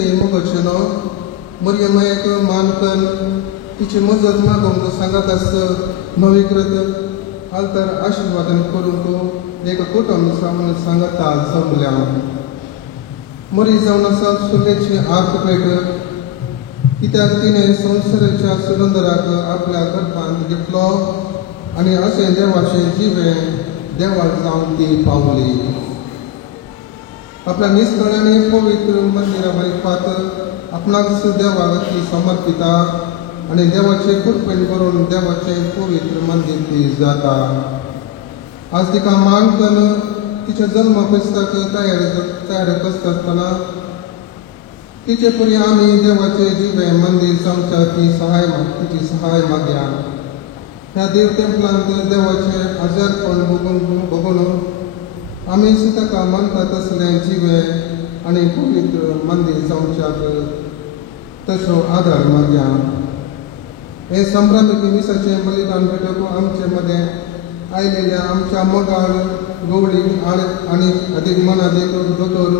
मोगचनो मरियमायक मानकन तिची मजत मागोंक सांगत आस नवीकृत आल्तर आशीर्वादन करूंक एक कुटुंब सावन सांगता जमल्या मरी जावन आसा सुनेची आर्त पेट कित्याक तिणें संवसाराच्या सिलिंडराक आपल्या गर्भांत घेतलो आनी अशें देवाचें जिवें देवाक जावन ती पावली. आपल्या निश्कळ आनी पवित्र मंदिरा वयपात आपणाक देवाक ती समर्पिता आनी देवाचे कृपेन करून देवाचें पवित्र मंदिर ती जाता. आज तिका मानकन तिच्या जल्म पुस्तक तयार करता आसतना तिचे परी आमी देवाचे जिवे मंदिर जावच्या तिची सहाय मागया. ह्या देव टेंपलांत देवाचे आजारपण बघून आमी ताका मानता तसलें जिवे आनी पवित्र मंदिर जावच्याक तसो आदार मागया. हे संभ्रमिक मिसाचें बलिदान भेटोवंक आमचे मदें आयलेल्या आमच्या मोगाळ गवळी आनी अदीक मनादीक दोतोर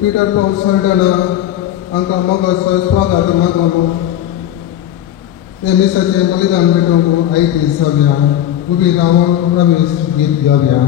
पिटर पॉल सर्डना हांकां मोगाचो स्वागत मागून हे मिसाचें बलिदान भेटोवंक आयती जावया. उबी रावन प्रवेश गीत गावया.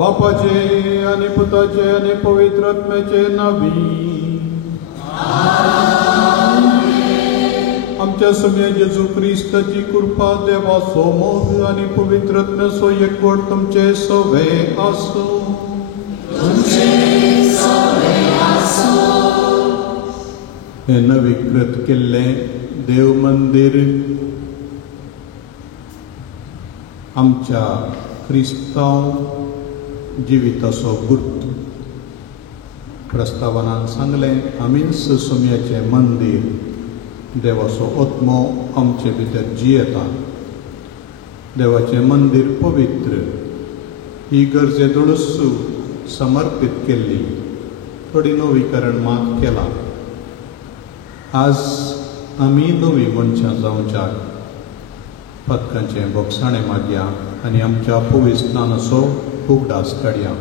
बापाचे आणि पुताचे आणि पवित्र आत्म्याचे नावी आमच्या सगळ्या जेजू क्रिस्ताची कृपा देवाचो मोह आणि पवित्र आत्म्याचो एकवट तुमचे सवे आसो. हे नवीकृत केल्ले देव मंदिर आमच्या क्रिस्तांव जिविताचो गुर्त. प्रस्तावनान सांगलें आमीच सुमयाचें मंदीर, देवाचो आत्मो आमचे भितर जियेता. देवाचें मंदीर पवित्र ही गरजेदूच समर्पीत केल्ली थोडी नवीकरण मात केला. आज आमी नवी मनशां जावच्याक पदकांचें बोगसाणें मागया आनी आमच्या पवित्रानाचो उगडास काडया.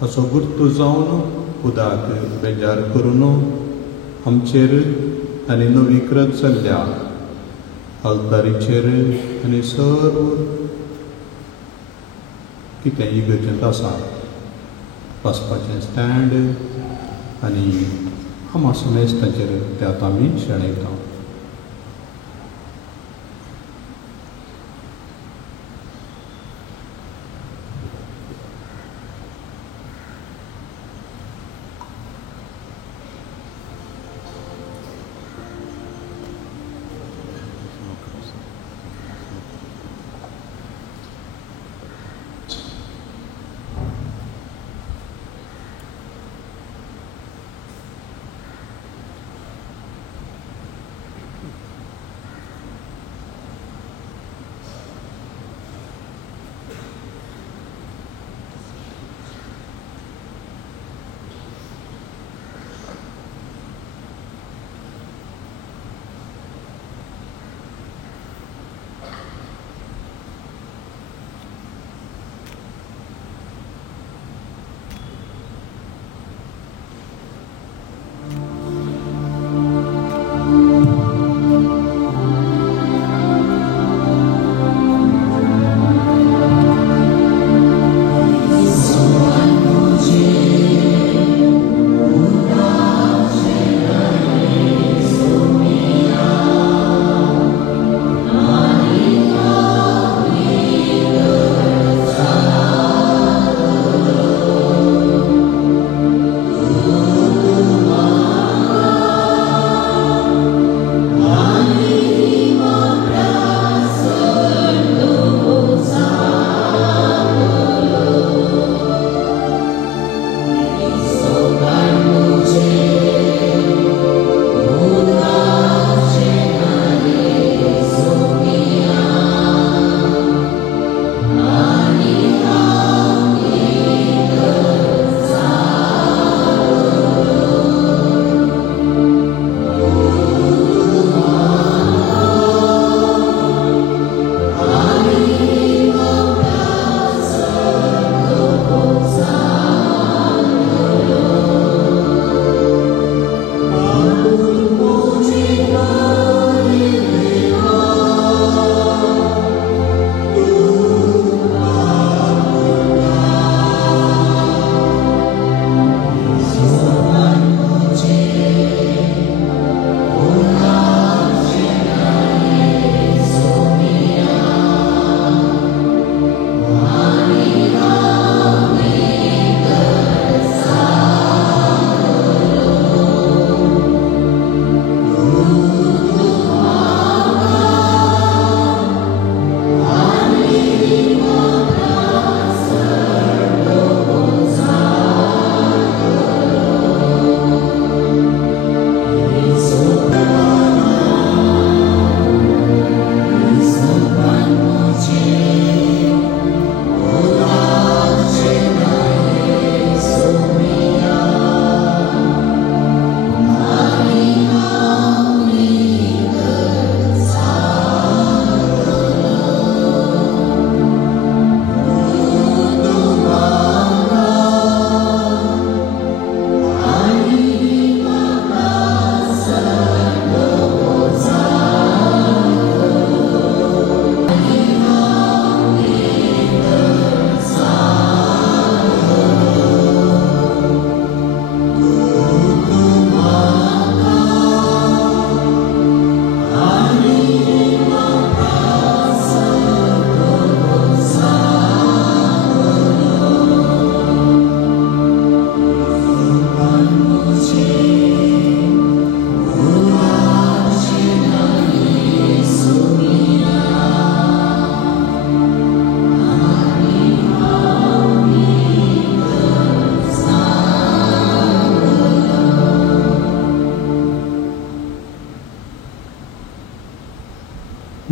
हाचो गुर्तू जावन उदाक बेजार करून आमचेर आनी नवीकृत जाल्ल्या अल्तारीचेर आनी सर्व कितें इगर्जेंत आसा बसपाचें स्टँड आनी हामास मेस्ताचेर ते आतां आमी शेणयता.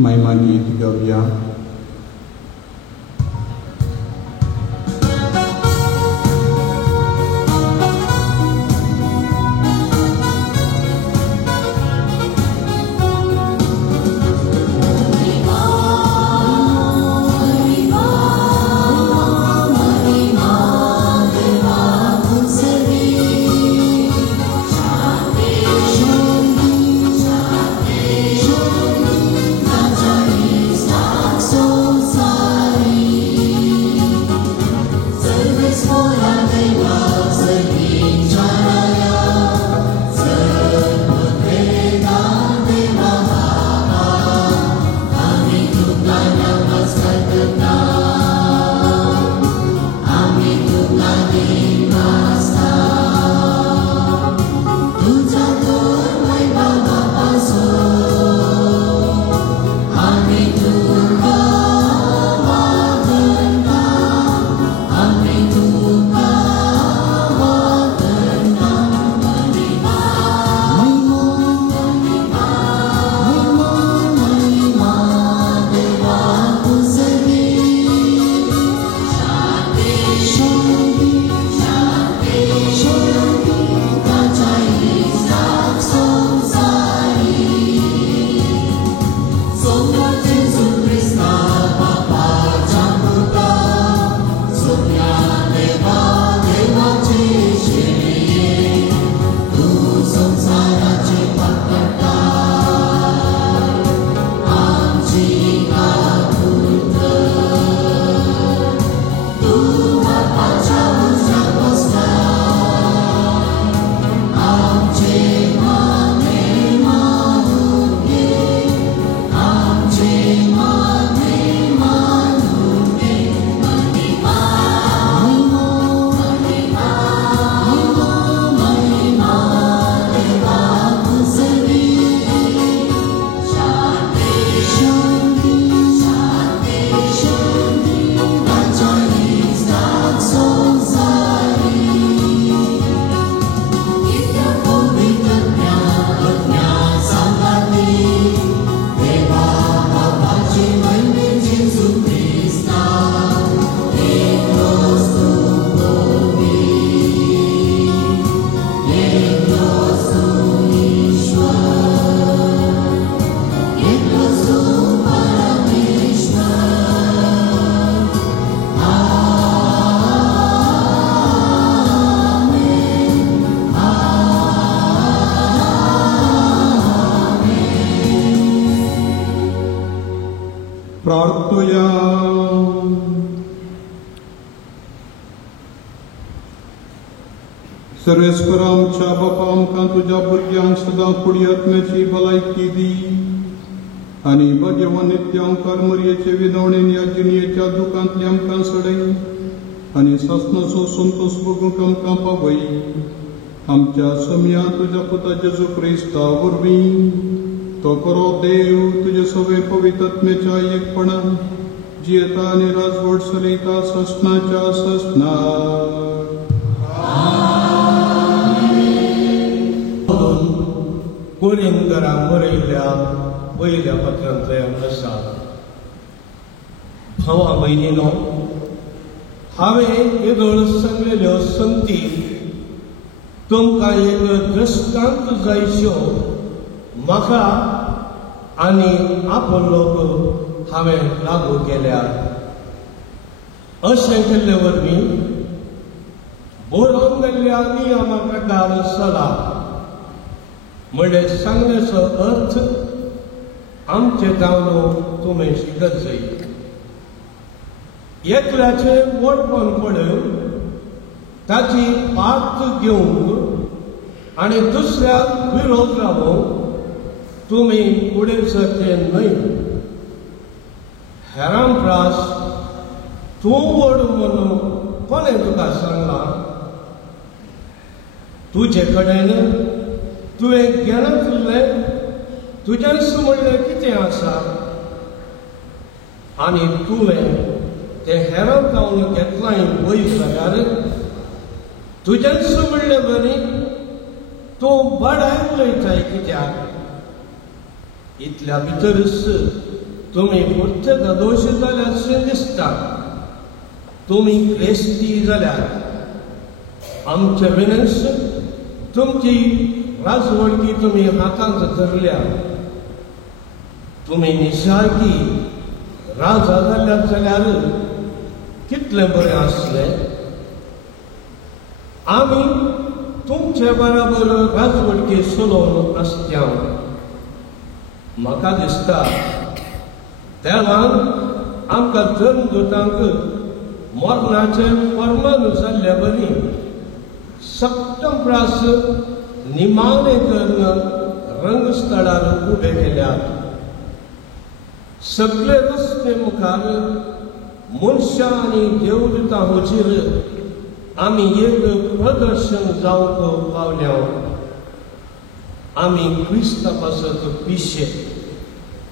महिमा गीत गाऊया. प्रार्थूया. सर्वेस्परा आमच्या बापा, आमकां तुज्या भुरग्यांक सदां कुडी आत्म्याची भलायकी दी आनी बजेवन नित्य ओंकार मरयेचे विनवणेन ह्या जिणयेच्या दुखांतली आमकां सडय आनी सस्नाचो संतोष भोगूंक आमकां पावय. आमच्या समिया तुज्या पुता जेजू क्रिस्ता वरवीं तो बरो देव तुजे सगळे पवित्र आत्म्याच्या एकपणान जियेता आनी राजवट चलयता ससनाच्या ससना. कोरिंदरा बरयल्ल्या पयल्या पत्रांतल्यान आसा. भावा भयणीनो, हांवें येदोळ सांगलेल्यो संगती तुमकां एक दृश्टांत जायच्यो म्हाका आनी आपोलोक हांवें लागू केल्या. अशें केल्ले वरवीं बरोवन गेल्ल्या नियमा प्रकार चला म्हणजे सांगण्याचो अर्थ आमचे जावन तुमी शिकत जाय. एकल्याचे वडपण पळोवन ताची पात घेवंक आनी दुसऱ्याक विरोध रावोवंक तुमी फुडें सरचे न्हय. हेरांप्रास तूं व्हड म्हणून कोणें तुका सांगलां? तुजे कडेन तुवें घेतलें तुज्यान म्हणलें कितें आसा आनी तुवें तें हेरां जावन घेतलां वय जाल्यार तुज्यान म्हणलें बरी तूं बडाय उलयताय कित्याक? इतल्या भितरच तुम्ही फक्त दोश जाल्यार दिसता, तुम्ही क्रेस्ती जाल्यार आमचे विनस तुमची राजवडकी तुम्ही हातांत धरल्या, तुम्ही निसारकी राजा जाल्यात जाल्यार कितले बरें आसलें. आमी तुमचे बराबर राजवडके चलोवन आसत्या. म्हाका दिसता देवान आमकां धर्मदूतांक मरणाचे फर्मान जाल्ल्या बरी सप्तंप्रास निमाणे करून रंगस्थळार उबे केल्यात. सगळे रस्ते मुखार मनशां आनी देवदूतां हुजीर आमी एक प्रदर्शन जावंक पावल्या. आमी क्रिस्ता पासत पिशे,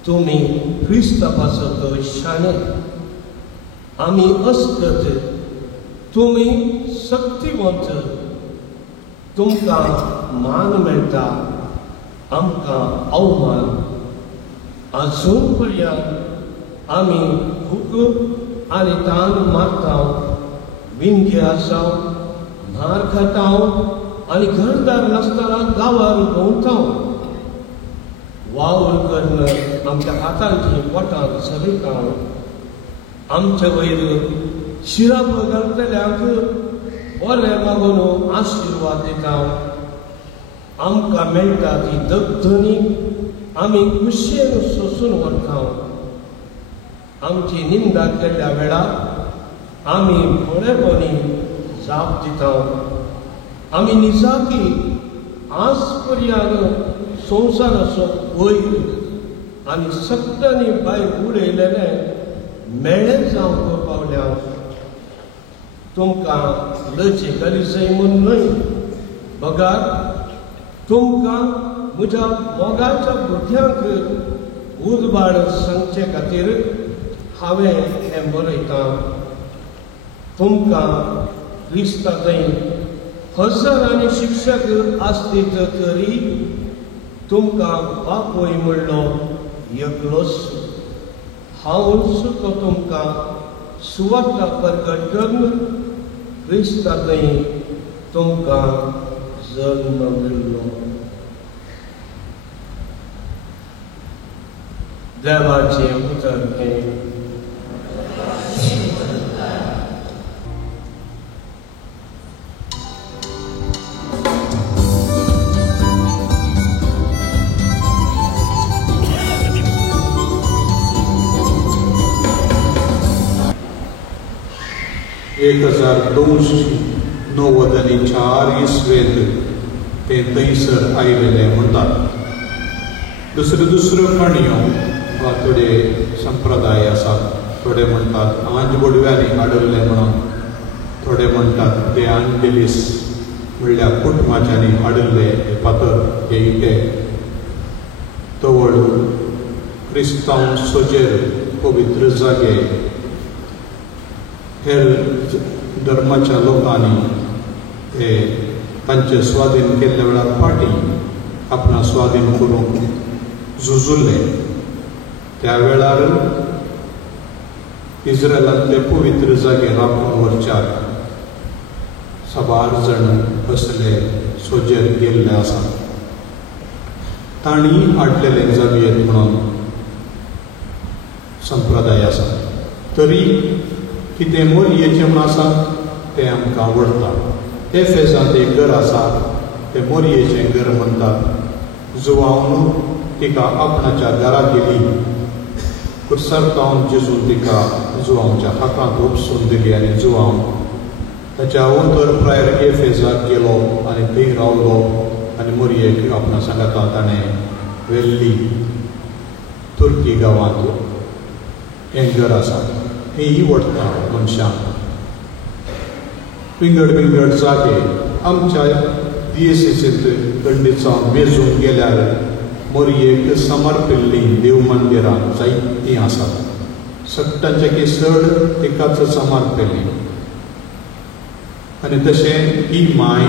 तुमी क्रिस्ता पासत शाणे. आमी अस्कत, तुमी शक्तिवंत. तुमकां मान मेळटा, आमकां अवमान. अजून पर्यंत आमी भूक आनी तान मारता, विंगे आसाव, म्हार खाता आनी घरदार नासतना गांवार भोंवता. वावर करून आमच्या हातांची पोटांत चलयता. आमचे वयर शिराप घालतल्यांक बरें मागून आशिर्वाद दिता. आमकां मेळटा ती दगधनी आमी खुशयेन सोंसून व्हरता. आमची निंदा केल्ल्या वेळार आमी बरेपणी जाप दिता. आमी निजाकी आज पर्यंत संवसाराचो वयर आनी सक्तांनी भायर उडयलेले मेळे जावंक पावल्या. तुमकां लजे घाली जाय म्हूण न्हय, बगार तुमकां म्हज्या मोगाच्या भुरग्यांक उजवाड सांगचे खातीर हांवें हें बरयतां. तुमकां क्रिस्ता थंय हजारांनी शिक्षक आसलीत तरी तुमकां बापूय म्हणलो एकलोच. हांव सुद्दां तुमकां सुवाता प्रकट करून क्रिस्ता थंय तुमकां जल्म मेळ्ळो. देवाचें उतरकें. एक 1294 इसवेंत ते थंयसर आयलेले म्हणटात. दुसऱ्यो काणयो वा थोडे संप्रदाय आसात. थोडे म्हणटात आंज बडव्यांनी हाडल्ले म्हणून, थोडे म्हणटात ते आंजेलिस म्हणल्यार कुटुंबाच्यांनी हाडल्ले हे फातर हे इटे. तवळ क्रिस्तांव सोजेर पवित्र जागे हेर धर्माच्या लोकांनी हे तांचे स्वाधीन केल्ल्या वेळार फाटी आपणा स्वाधीन करूंक झुजले. त्या वेळार इस्रायलांतले पवित्र जागे राखून व्हरच्याक साबार जण असले सोजेर गेल्ले आसात. तांणी हाडलेले जमियेत म्हणून संप्रदाय आसा. तरी कितें मोरयेचें म्हूण आसा तें आमकां आवडटा. एफेसांत एक घर आसा, तें मोरयेचें घर म्हणटात. जुवावन तिका आपणाच्या घरा गेली, कुर्सारतावन जेजून तिका जुवांच्या हातांत उपसून दिली आनी जुवांव ताच्या उतर प्रायर एफेसाक गेलो आनी थंय रावलो. आनी मोरयेक आपणा सांगता ताणें वेल्ली तुर्की गांवांत हें घर आसा. ही वडटा मनशांक. विंगड जागे आमच्या दियेसीसींत खंडीचावन वेचून गेल्यार मोरयेक समर्पिल्ली देव मंदिरां जायतीं आसात. सट्टांचे चड तिकाच समर्पिल्ली. आनी तशें ही माय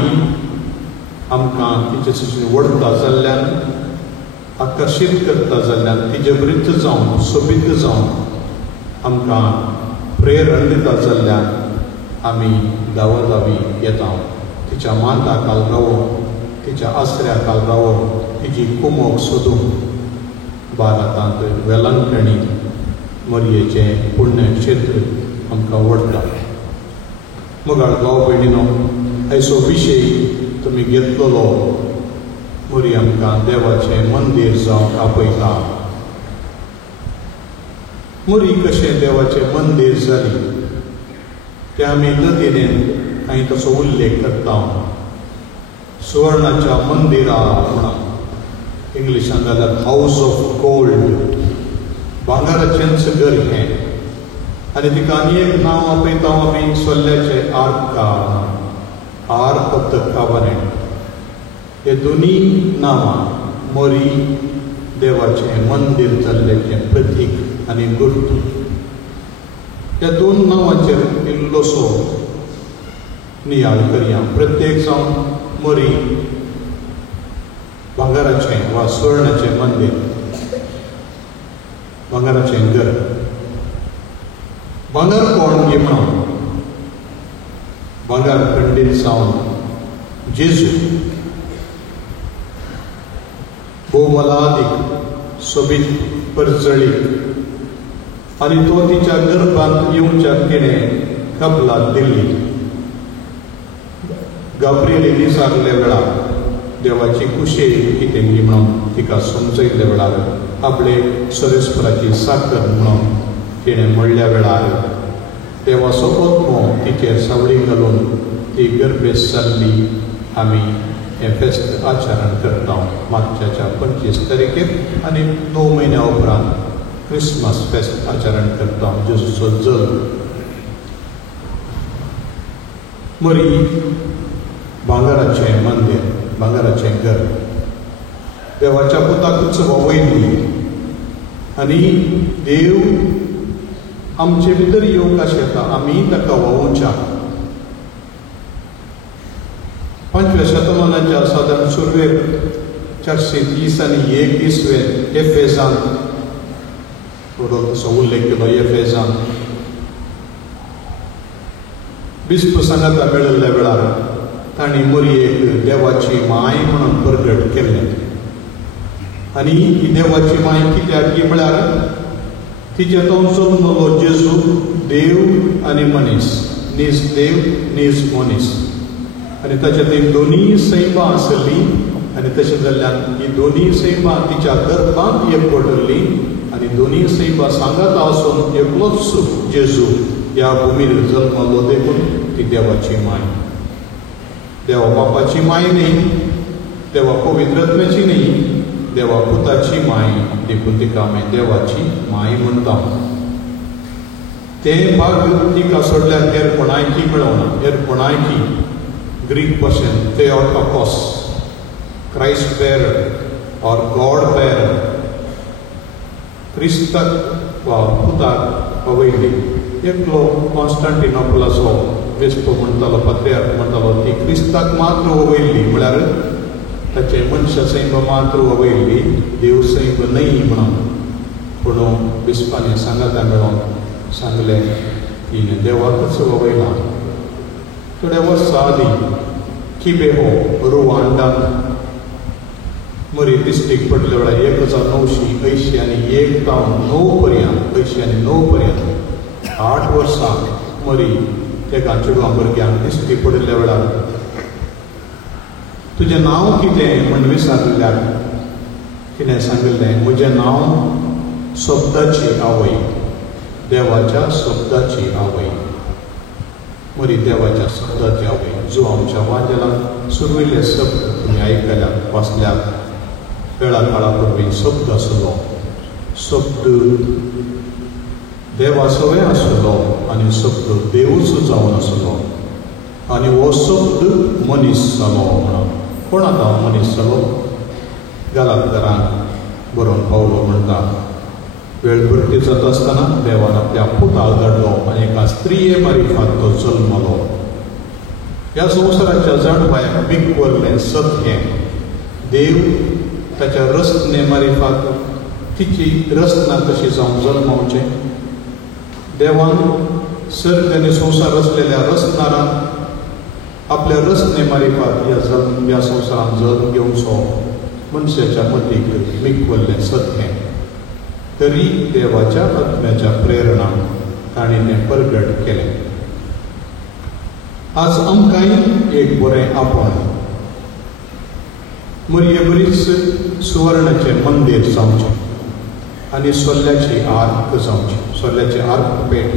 आमकां तिचे वडटा जाल्ल्यान आकर्शीत करता जाल्यार तिजे बरीच जावन सोबीत जावन आमकां प्रेरण दिता जाल्यार आमी दावी येता तिच्या मांडाकाल रावून तिच्या आसऱ्याकाल रावून तिची कुमोक सोदून भारतांत वेलांकणी मरयेचें पुण्य क्षेत्र आमकां वडटा. मोगाळ भाव भयणीनो, हाचो विशय तुमी घेतलेलो मरी आमकां देवाचें मंदीर जावंक आपयता. मरी कशें देवाचें मंदीर जाली तें आमी नदीनेन हांवें तसो उल्लेख करता. सुवर्णाच्या मंदिरा म्हणून इंग्लिशान जाल्यार हावस ऑफ गोल्ड, भांगाराचेंच घर हें. आनी तिका आनी एक नांव आपयता आमी सोल्ल्याचें आर्का, आर्क ऑफ द कव्हनंट. हे दोनी नांवां मरी देवाचें मंदीर जाल्ल्याचें प्रतीक आनी गुर्त. त्या दोन नांवांचेर इल्लोसो नियाळ करया. प्रत्येक जावन मरी भांगाराचें वा सुवर्णाचें मंदीर, भांगाराचें घर. भांगार कोण गे म्हणून भांगार खंडीत जावन जेजू भोवमलादीक सोबीत परजळीक आनी तो तिच्या गर्भांत येवच्या तिणें कबलात दिल्ली. गाब्रिएली दिसारल्या वेळार देवाची कुशेली कितें गी म्हणून तिका समजयल्ल्या वेळार आपले सरेस्पराची साकर म्हणून तिणें म्हणल्या वेळार देवाचो आत्मो तिचेर सावळी घालून ती गर्भेस जाल्ली. आमी हें फेस्त आचरण करता मार्चाच्या 25 तारखेर आनी 9 म्हयन्या उपरांत क्रिसमस फेस्त आचरण करता जेजूचो जल्म. मरी भांगाराचें मंदीर, भांगाराचें घर. देवाच्या पुताकूच वयली आनी देव आमचे भितर येवंक आशेता, आमी ताका वोवच्या. 5व्या शतमानाच्या सादारण सुरवेक 430 आनी 1 एफेजांत थोडो तसो उल्लेख केलो. एफेजांत बिस्प सांगाता मेळिल्ल्या वेळार तांणी मरयेक देवाची माय म्हणून प्रगट केल्लें. आनी ही देवाची माय कित्याक गी म्हळ्यार तिचे तो जल्मलो जेजू देव आनी मनीस, नीज देव नीज मनीस. आनी ताचे ती दोनी सैमां आसली आनी तशें जाल्ल्यान ही दोनी सैमां तिच्या गर्भांत एकवटली आनी दोनी सैमां सांगाता आसून एकलोच जेजू ह्या भुमीर जल्मलो देखून ती देवाची माय. देवा बापाची माय न्ही, देवा पवित्रात्म्याची न्ही, देवा पुताची माय देखून तिका आमी देवाची माय म्हणटा. ते भाग तिका सोडल्यार हेर कोणायकी मेळोना. हेर कोणायकी ग्रीक भाशेन theotokos, Christ bearer or God bearer, क्रिस्ताक वा पुताक पवयली. एकलो कॉन्स्टंटिनोपलाचो वेस्प म्हणटालो, पात्रियार्क म्हणटालो, ती क्रिस्ताक मात्र वयली म्हळ्यार ताचे मनशा सैम मात्र वयली, देव सैम न्हय म्हणून. पूण विस्पांनी सांगाता मेळोन सांगलें की देवाकच वयला. थोड्या वर्सां आदीं किबेहो रुवांडांत मरी दिश्टीक पडले वेळार 1981 तावन 9 पर्यंत 8 वर्सां मरी तेका चेडवां भुरग्यांक दिश्टी पडिल्ल्या वेळार तुजें नांव कितें म्हण विचारल्यार तिणें सांगिल्लें, म्हजें नांव शब्दाची आवय, देवाच्या शब्दाची आवय. मरी देवाच्या शब्दाची आवय, जो आमच्या वांजेलांत सुरविल्ले शब्द तुमी आयकल्यात, वाचल्यात. वेळा काळा परबीं शब्द आसलो, शब्द देवाचोय आसलो आनी शब्द देवूच जावन आसलो आनी हो शब्द मनीस जालो. म्हणून कोण आतां मनीस जालो? गलातकारांक बरोवन पावलो म्हणटा, वेळ भरती जाता आसतना देवान आपल्या पुताक धाडलो आनी एका स्त्रिये मारिफात तो जल्मलो. ह्या संवसाराच्या जणवायाक बिग व्हरलें सत्य देव ताच्या रचने मारिफात तिची रचना कशी जावन जल्मावचें. देवान सर्ग आनी संवसार रचलेल्या रचणारान आपल्या रचने मारिफात ह्या संवसारान जल्म घेवचो मनशाच्या मतीक मिकवल्लें सत्य. तरी देवाच्या आत्म्याच्या प्रेरणान ताणें तें प्रगट केलें. आज आमकांय एक बरें आपण मरये बरीच सुवर्णाचें मंदीर जावचें आनी सोल्ल्याची आर्क जावची. सोल्ल्याची आर्क पेट,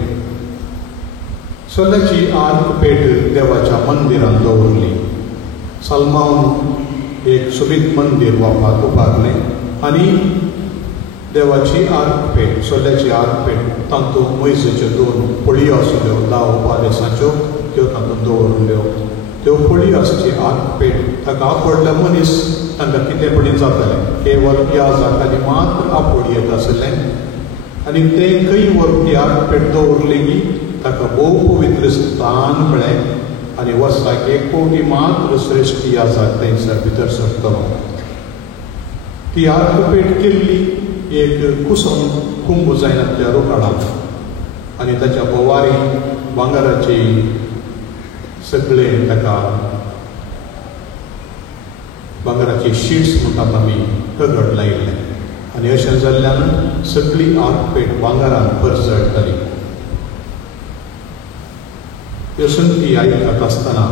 सोल्ल्याची आर्क पेट देवाच्या मंदिरांत दवरली. सलमान एक सोबीत मंदीर उबारलें आनी देवाची आर्क पेट, सोल्ल्याची आर्क पेट, तातूंत मैजेच्यो 2 पळयो आशिल्ल्यो 10 उपादेसाच्यो, त्यो तातूंत दवरल्यो. त्यो पळयो आसची आर्क पेट. ताका आपडले मनीस तांकां कितेंपणी जातालें. केवळ याजाखाली मात्र आपड येत आसलें आनी तें खंय व्हरून ती आर्क पेट दवरली की ताका भोव पवित्र स्थान मेळ्ळें आनी वर्साक 1 कोटी मात्र श्रेश्ठ याजाक थंयसर भितर सरतलो. ती आर्क पेट केल्ली एक कुसम कुंभ जायनातल्या रोकाडांत आनी ताच्या बोवारी भांगाराची सगळें ताका भांगाराची शीट्स म्हणटात आमी तगड लायिल्ले आनी अशें जाल्ल्यान सगळी आर्क पेट भांगारान परजळटली. ह्यो संगती आयकत आसतना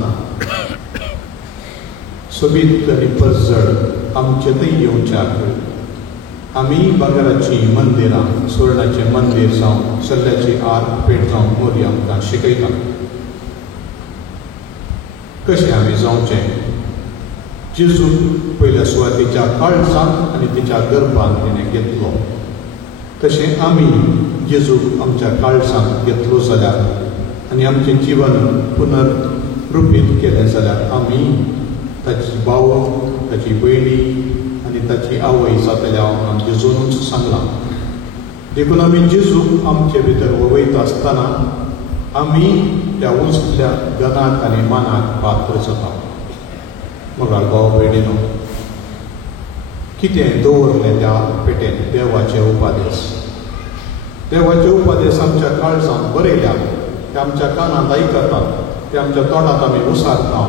सोबीत आनी परजळ आमचेंतय येवच्याक आमी भांगाराची मंदिरां, सुवर्णाचें मंदीर जावं सोल्ल्याची आर्क पेट जावं मोरी आमकां शिकयता. कशें आमी जावचें. जेजू पयल्या सुवातीच्या काळजांत आनी तिच्या गर्भांत तिणें घेतलो. तशें आमी जेजूक आमच्या काळजांत घेतलो जाल्यार आनी आमचें जीवन पुनर्रुपीत केलें जाल्यार आमी ताची भाव, ताची भयणी आनी ताची आवय जातल्या हांव जेजूनूच सांगलां. देखून आमी जेजूक आमचे भितर वयता आसतना आमी त्या उंचल्या गनाक आनी मानाक पात्र जाता. मोगाळ भाव भयणीनो, कितें दवरलें त्या पेटेन देवाचे उपादेश. देवाचे उपादेश आमच्या काळजांत बरयल्या, ते आमच्या कानांत आयकतात, ते आमच्या तोंडांत आमी उसारता.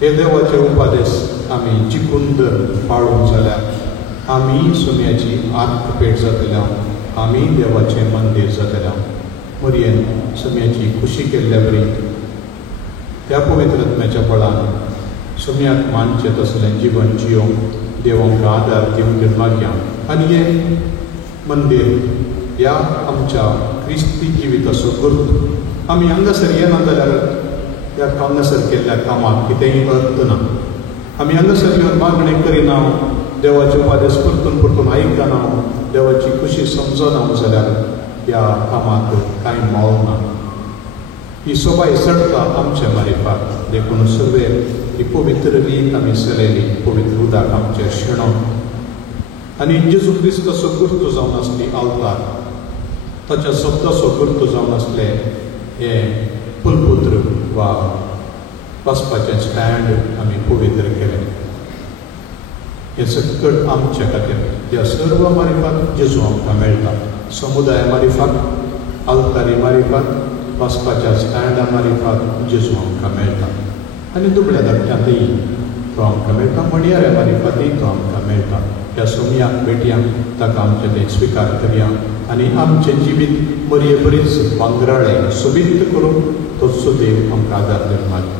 हे देवाचे उपादेश आमी चिकुंदर पाळूंक जाल्यार आमी सुन्याची आर्क पेट जातल्या, आमी देवाचें मंदीर जातल्या. मरयेन सुम्याची खुशी केल्ल्या बरी त्या पवित्र आत्म्याच्या बळान सुम्याक मानचें तसलें जिवन जियोंक देव आमकां आदार दिवंक मागया. आनी हें मंदीर ह्या आमच्या क्रिस्ती जिविताचो गुर्त. आमी हांगासर येना जाल्यार ह्या हांगासर केल्ल्या कामाक कितेंय अर्थ ना. आमी हांगासर येवन मागणें करिना, देवाचे उपादेश परतून आयकना, देवाची खुशी समजना जाल्यार ह्या कामाक कांय मोल ना. ही सोबाय चडटा आमच्या मारिफात. देखून सर्वे ही पवित्र रीत आमी चलयली, पवित्र उदक आमचेर शेणोवन आनी जेजू क्रिस्ताचो गुर्त जावन आसली अवतार, ताच्या शब्दाचो गुर्त जावन आसले हे पुलपुत्र वा बसपाचें स्टँड आमी पवित्र केलें. हे सकट आमच्या खातीर ह्या सर्व मारिफात जेजू आमकां मेळटा. समुदाय मारिफात, अल्तारी मारिफात, बसपाच्या स्टँडा मारिफात जेजू आमकां मेळटा. आनी दुबळ्या धाकट्यांतय तो आमकां मेळटा, मणयाऱ्या मारिफातय तो आमकां मेळटा. ह्या सुमयाक भेटया, ताका आमचें तें स्विकार करया आनी आमचें जिवीत मरये बरीच भांगराळें सोबीत करून तोचो देव आमकां आदार दिवंक मागता.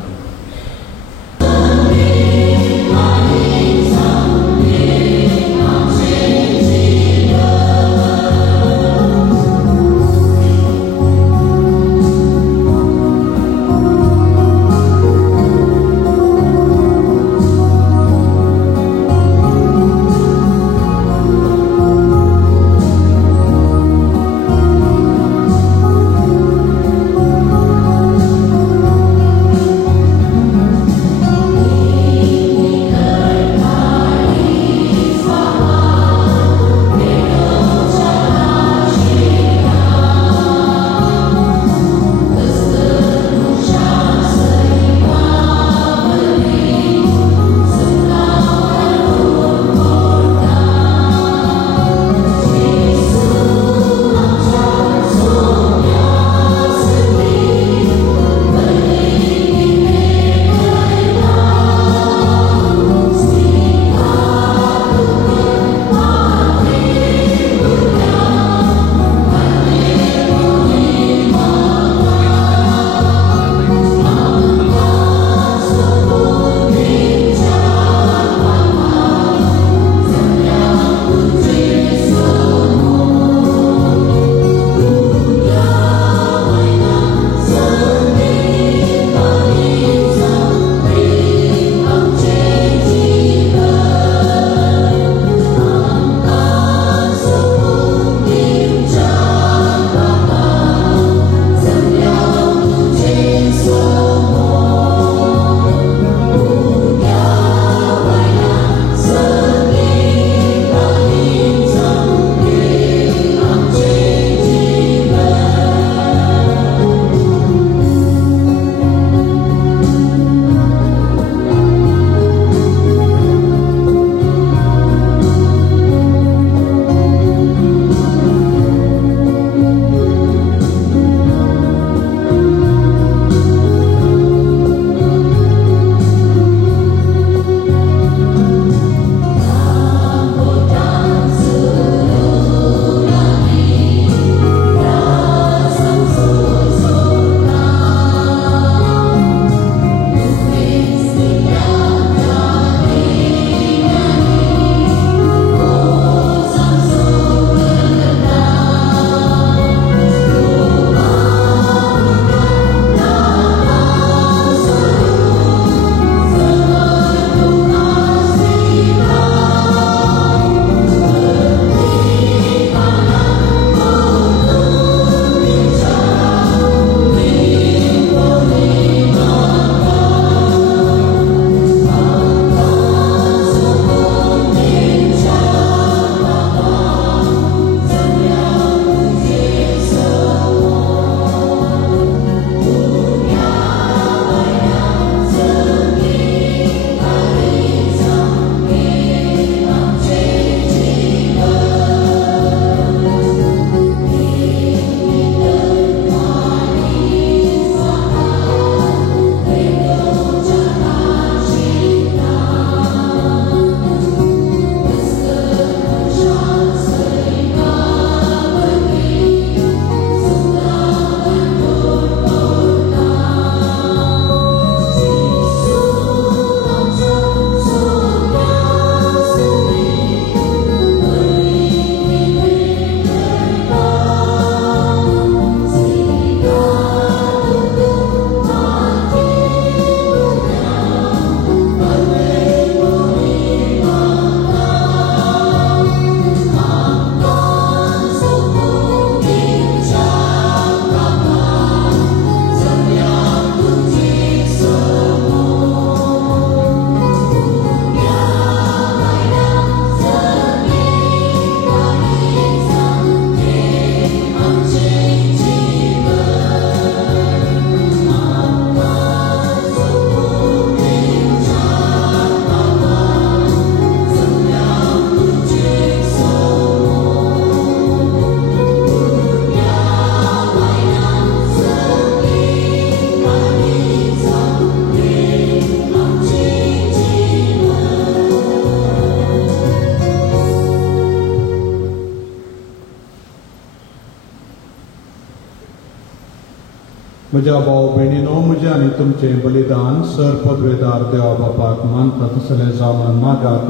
म्हज्या भाव भयणीनो, म्हजें आनी तुमचें बलिदान सर पदवेदार देवा बापाक मानता तसलें जावन मागात.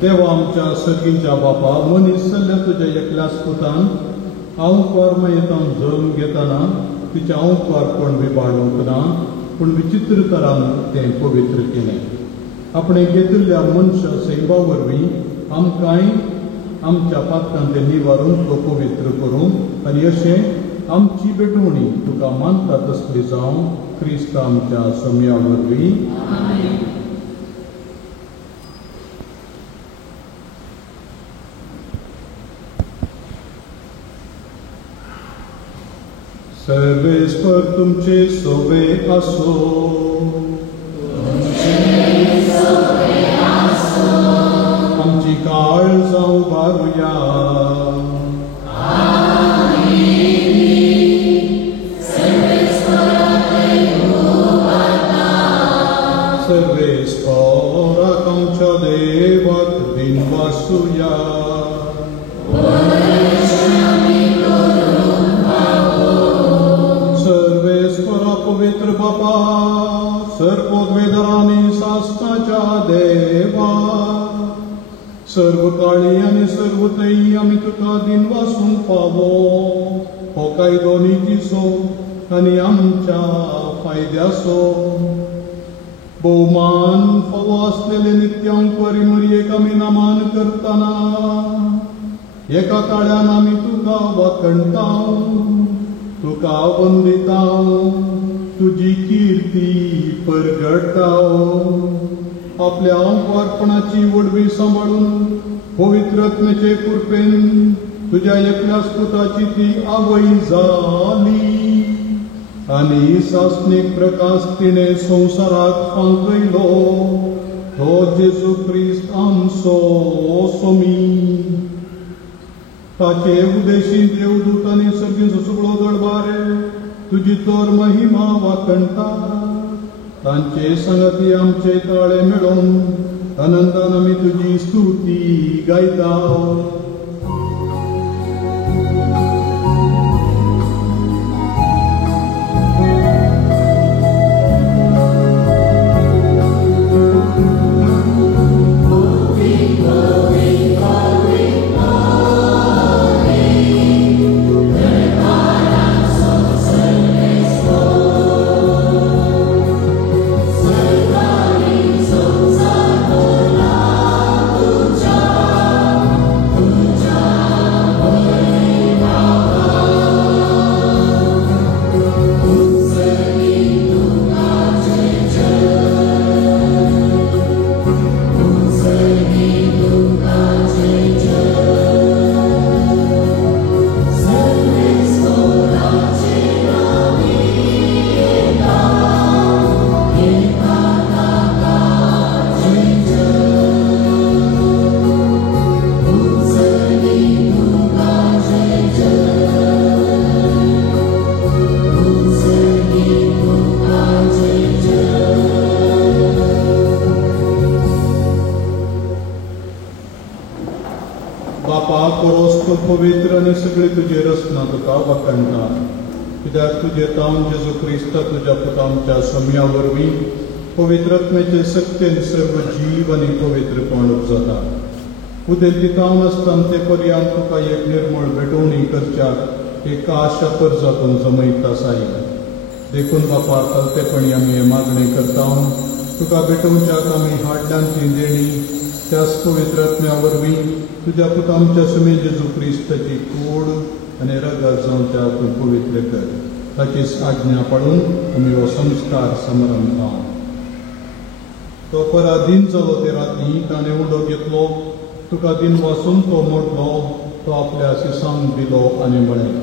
देवा आमच्या सर्गींच्या बापा, मनीस जाल्ल्या तुज्या एकल्याच पुतान आवकार मायेतान जल्म घेतना तिच्या आवकारपण विबाळूंक ना, पूण विचित्र तरान तें पवित्र केलें. आपणे घेतिल्ल्या मनशा सैवा वरवीं आमकांय आमच्या पातकां तें निवारून तो पवित्र करूं आनी अशें आमची बेटवणी तुका मानता तसली जावं क्रिस्त आमच्या सम्या वरवीं. सर्वेस्पर तुमचे सोबे आसो. आमची काळजां उबारुया. सर्वेस्पराक आमच्या देवाक दिनवासुया. पवित्र बापा, सर पदवेदारांनी सासणाच्या देवा, सर्व काळी आनी सर्व तई आमी तुका दिन वासूंक फावो. हो कायदो नितीचो आनी आमच्या फायद्याचो. भोवमान फावो आसलेले नित्यांकरी मरयेक आमी नमान करतना एका ताळ्यान आमी तुका वाखणटा, तुका वंदिता, तुजी कीर्ती परगटा. आपल्या अंकवारपणाची वडवी सांबाळून पवित्र आत्म्याचे कृपेन तुज्या एकल्याच पुताची ती आवय जाली आनी सासणीक प्रकाश तिणे संवसाराक फांकयलो. तो जेजू क्रिस्त आमचो सोमी. ताचे उदेशी देवदूत आनी सर्गीचो सगळो दरबार तुजी तर महिमा वाखणटा. तांचे संगती आमचे ताळे मेळोवन आनंदान आमी तुजी स्तुती गायता. पवित्र आनी सगळी तुजी रचना तुका वाखणटा. कित्याक तुजे तावन जेजू क्रिस्ता तुज्या पुता आमच्या सम्या वरवीं पवित्र आत्म्याचे सत्येन सर्व जीव आनी पवित्रपण जाता. उदेल्ली तावन आसतना ते पर्यंत तुका एक निर्मळ भेटवणी करच्याक एका आशा कर्जातून जमयता साई. देखून बापा कलतेपणी आमी हे मागणी करता. तुका भेटोवच्याक आमी हाडल्यान ती देणी त्याच पवित्र आत्म्या वरवीं तुज्या पुता आमच्या समे जेजू क्रिस्ताची कूड आनी रगत जावन त्या तूं पवित्र कर. ताचीच आज्ञा पाळून आमी हो संस्कार समारंभ. तो पराधीन जालो ते राती ताणें उडो घेतलो. तुका दिन वाचून तो मोडलो. तो आपल्या शिसांक दिलो आनी म्हळें,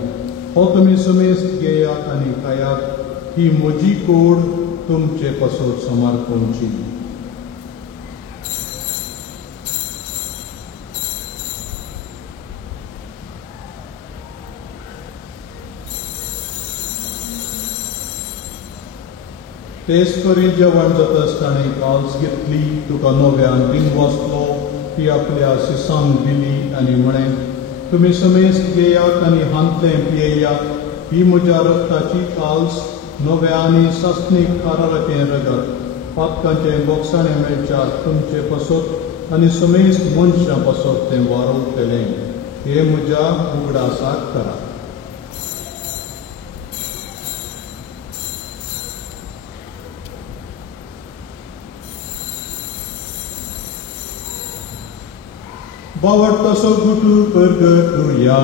हो तुमी समेस्त घेयात आनी खायात. ही म्हजी कूड तुमचे पासत समर्पणची. तेच परी जेवण जाता आसतना काल्स घेतली. तुका नव्यान दिन वाचलो. ती आपल्या सिसांक दिली आनी म्हळें, तुमी समेस्त घेयात आनी हांतलें पियेयात, ही म्हज्या रक्ताची काल्स नव्या आनी सासणीक काराराचें रगत, पातकांचें बोगसाणें मेळच्यात तुमचे पासत आनी समेस्त मनशां पासत तें वारोवतलें. हे म्हज्या उगडासाक करा. बावट तसो गुटू परगटुया.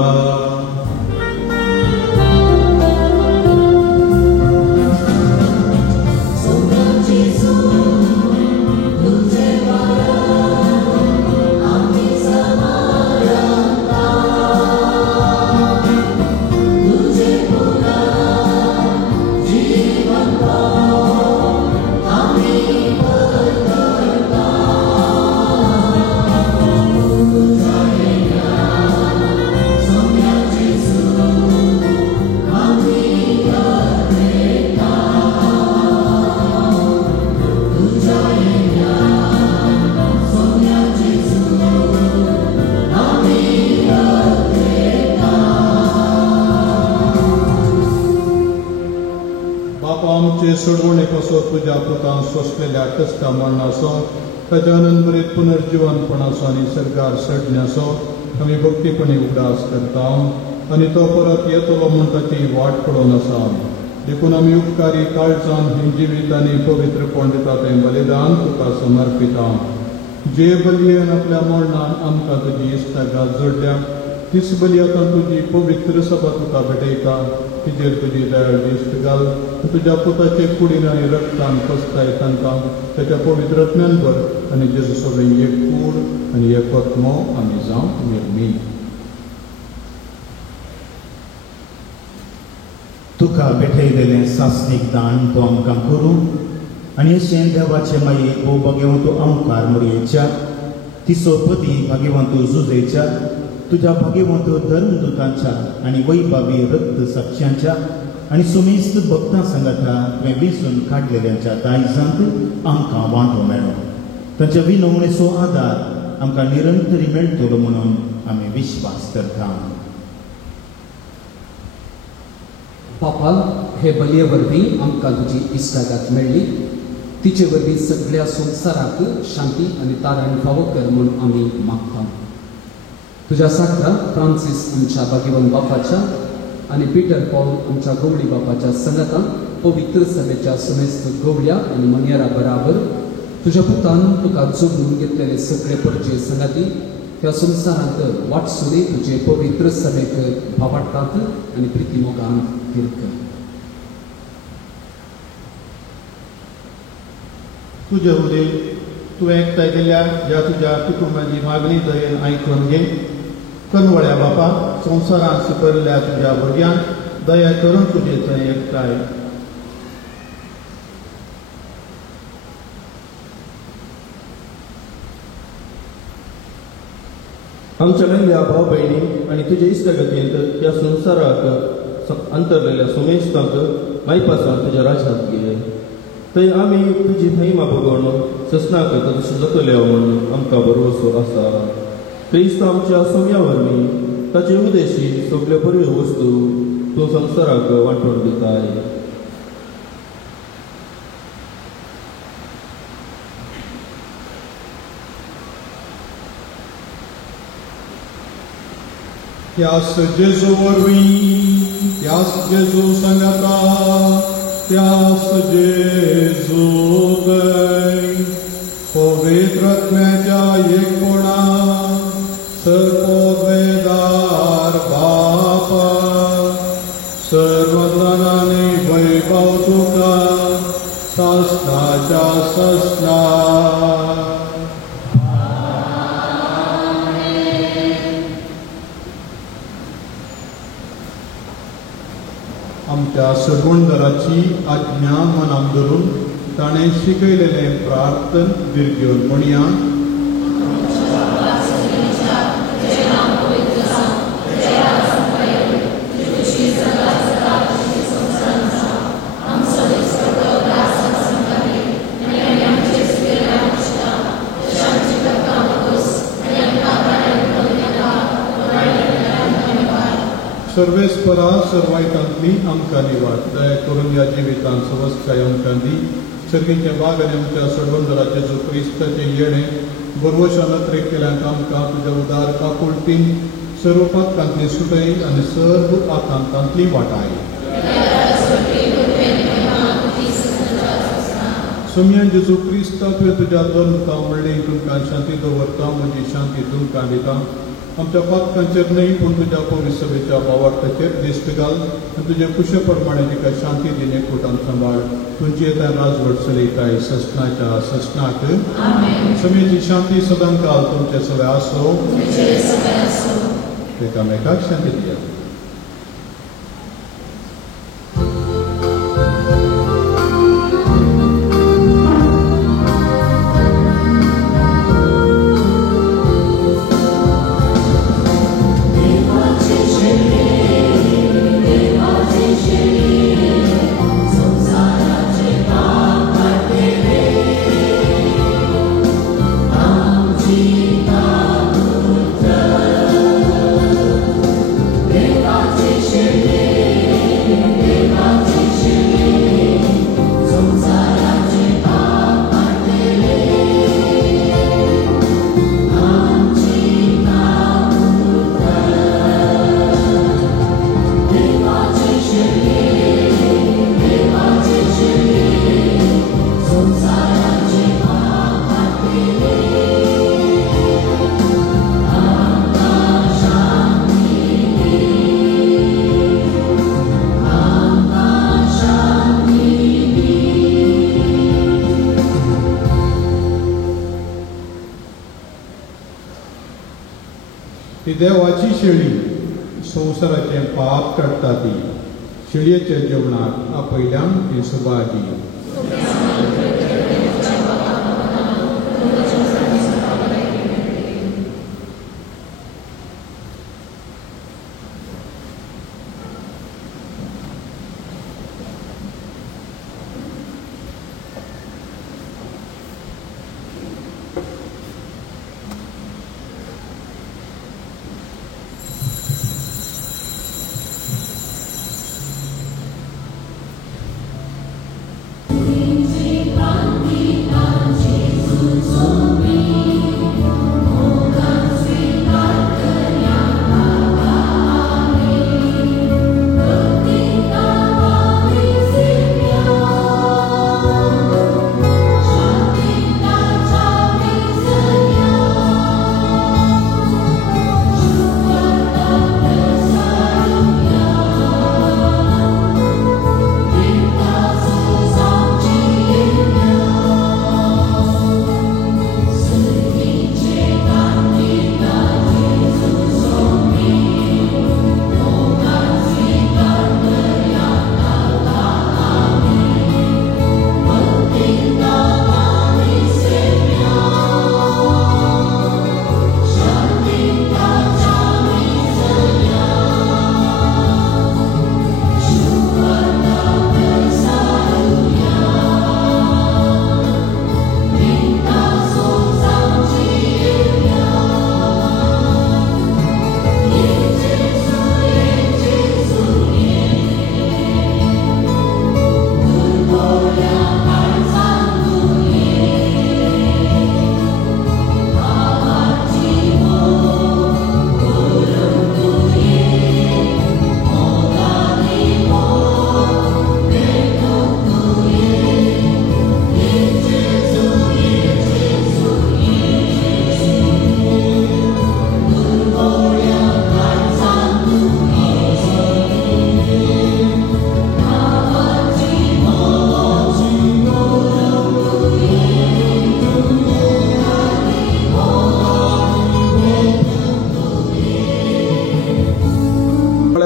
सोडवणे कसो तुज्या पुतान सोंसलेल्या कश्टा मरणासो ताच्या अनंतरीत पुनर्जीवनपणाचो आनी सरकार सडण्याचो आमी भक्तीपणी उगडास करता आनी तो परत येतलो म्हूण ताची वाट पळोवन आसा. देखून आमी उपकारी काळजान हे जिवीत आनी पवित्रपण दिता तें बलिदान तुका समर्पिता. जे बलयेन आपल्या मरणान आमकां तुजी इश्टागात जोडल्या तीच बली आतां तुजी पवित्र सभा तुका भेटयता. तिजेर तुजी दयाळ दिश्ट घाल. तुज्या पुताचे कुडीन आनी रक्तान कसताय तांकां ताच्या पवित्रत्म्यान भर आनी जेजू सगळें एक कूड आनी एक आत्मो आमी जावं निर्मी. तुका भेटयलेलें सासणीक दान तूं आमकां करूं आनी अशें देवाचे माये ओ भगवंतू आमकां मरयेच्या तिसो पदी भाग्यवंतू झुजेच्या तुझ्या भाग्यवंत धर्मदूतांच्या आनी वैभवी रक्त साक्षांच्या आनी सुमेस्त भक्तां सांगाता तुवें वेंचून काडलेल्यांच्या दायजांत आमकां वांटो मेळ्ळो. तांच्या विनवणेचो आदार आमकां निरंतरी मेळटलो म्हणून आमी विश्वास करता. बापा, हे बलये वरवीं आमकां तुजी इश्टागात मेळ्ळी. तिचे वरवीं सगळ्या संवसाराक शांती आनी तारण फावो कर म्हूण आमी मागता. तुज्या साकरा फ्रांसीस आमच्या भाग्यवंत बापाच्या आनी पिटर पॉल आमच्या गवळी बापाच्या संगतान पवित्र सभेच्या समेस्त गवळ्या आनी मनियारा बराबर तुज्या पुतान तुका जोडून घेतलेले सगळे परचे संगाती ह्या संवसारांत वाटसुरी तुजे पवित्र सभेक भावाडटात आनी प्रिती मोगान तीर्क. तुजे उदेल तुवें एकठांय केल्या ज्या तुज्या कुटुंबाची मागणी दयेन आयकून घे. कनवळ्या बापा, संवसारांत सुपरल्या तुज्या भुरग्यांक दया करून तुजे थंय एकठांय. आमच्या नव्या भाव भयणी आनी तुजे इश्टगतींत ह्या संवसाराक अंतरलेल्या सुमेस्तांक मायपासान तुज्या राज्यांत घे. थंय आमी तुजी महिमा भोगोवन ससना करता तशें जातले म्हूण आमकां भरवसो आसा. क्रिस्त आमच्या सोम्या वरवीं ताचे उदेशी सगल्यो बऱ्यो वस्तू तूं संवसाराक वांटून दिताय. त्यास जेजू वरवीं त्यास जेजू सांगाता त्यास जेजू दय पवित्रत्म्याच्या एकपणा सर्वोद्वेदार बापा सर्वज्ञानाने वैभव तुका शास्त्राच्या ससना. आमच्या सर्वंडराची आज्ञा मनाक धरून ताणें शिकयलेलें प्रार्थन दिर्घेवन म्हणया. सर्वेस्परा सर्वायकांतली आमकां निवाड दया करून या जिवितान सवस्काय आमकां दी सर्गीचे बाग आनी आमच्या सडवंदराचे जो क्रिस्ताचे येणे बरवशान केल्यांक आमकां तुज्या उदार काकुळटीन सर्व पातकांतली सुटय आनी सर्व आकांतांतली वाटाय सोम्यान जेजू क्रिस्ता तुवें तुज्या धर्मता म्हणलें तुमकां शांती दवरता म्हजी शांती तुमकां दिता आमच्या पातकांचेर न्हय पूण तुज्या पवित्र सभेच्या भावार्थाचेर दिश्ट घाल आनी तुजे कुशे प्रमाणे तिका शांती दिने कोटान सांबाळ तुमची येता राजवट चलयताय ससनाच्या ससनाक समेची शांती सदां काल तुमचे सगळे आसो एकामेकाक शांती दिया देवाची शेळी संवसाराचें पाप काडटा ती शेळयेच्या जेवणाक आपयल्यान ती सुभाजी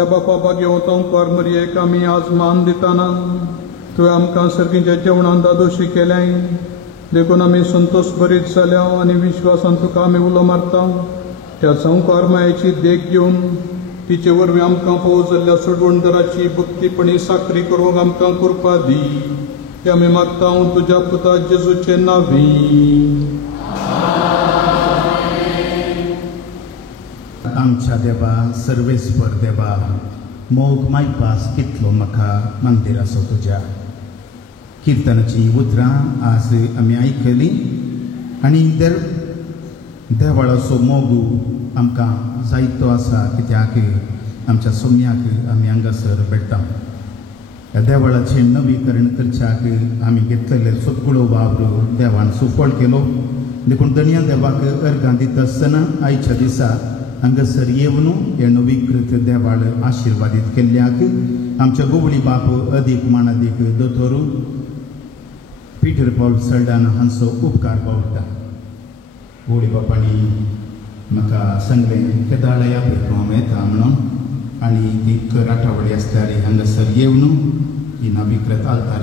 बापा भाग्यवंत ओंकार मरियेक आमी आज मान दिताना तुवें आमकां सर्गीच्या जेवणान दादोशी केल्याय देखून आमी संतोश भरीत जाल्या आनी विश्वासान तुका आमी उलो मारता त्या संकार मायेची देख घेवन तिचे वरवीं आमकां फोव जाल्ल्या सडवणदराची भक्तीपणी साखरी करूंक आमकां कृपा दी ते आमी मागता हांव तुज्या पुता जेजूचे नांवी आमच्या देवा सर्वेस्पर देवा मोग मायपास कितलो म्हाका मंदिर आसो तुज्या. किर्तनाची उतरां आज आमी आयकली आनी देवाळाचो मोगू आमकां जायतो आसा कित्याक आमच्या सोम्याक आमी हांगासर भेटता. ह्या देवाळाचें नवीकरण करच्याक आमी घेतलेले सगळो वावर देवान सुफळ केलो. देखून दर्या देवाक अर्गां दिता आसतना आयच्या दिसा हांगासर येवन हे नवीकृत देवाळ आशिर्वादीत केल्ल्याक आमच्या गोवळी बाप अदीक मानादीक दोतोर पीटर पॉल सल्डान हांचो उपकार पावता. गोवळी बापानी म्हाका सांगलें केदाळया पळय येता म्हणून आनी ती राटावडी आसल्यार हांगासर येवन ही नवीकृत आल्तार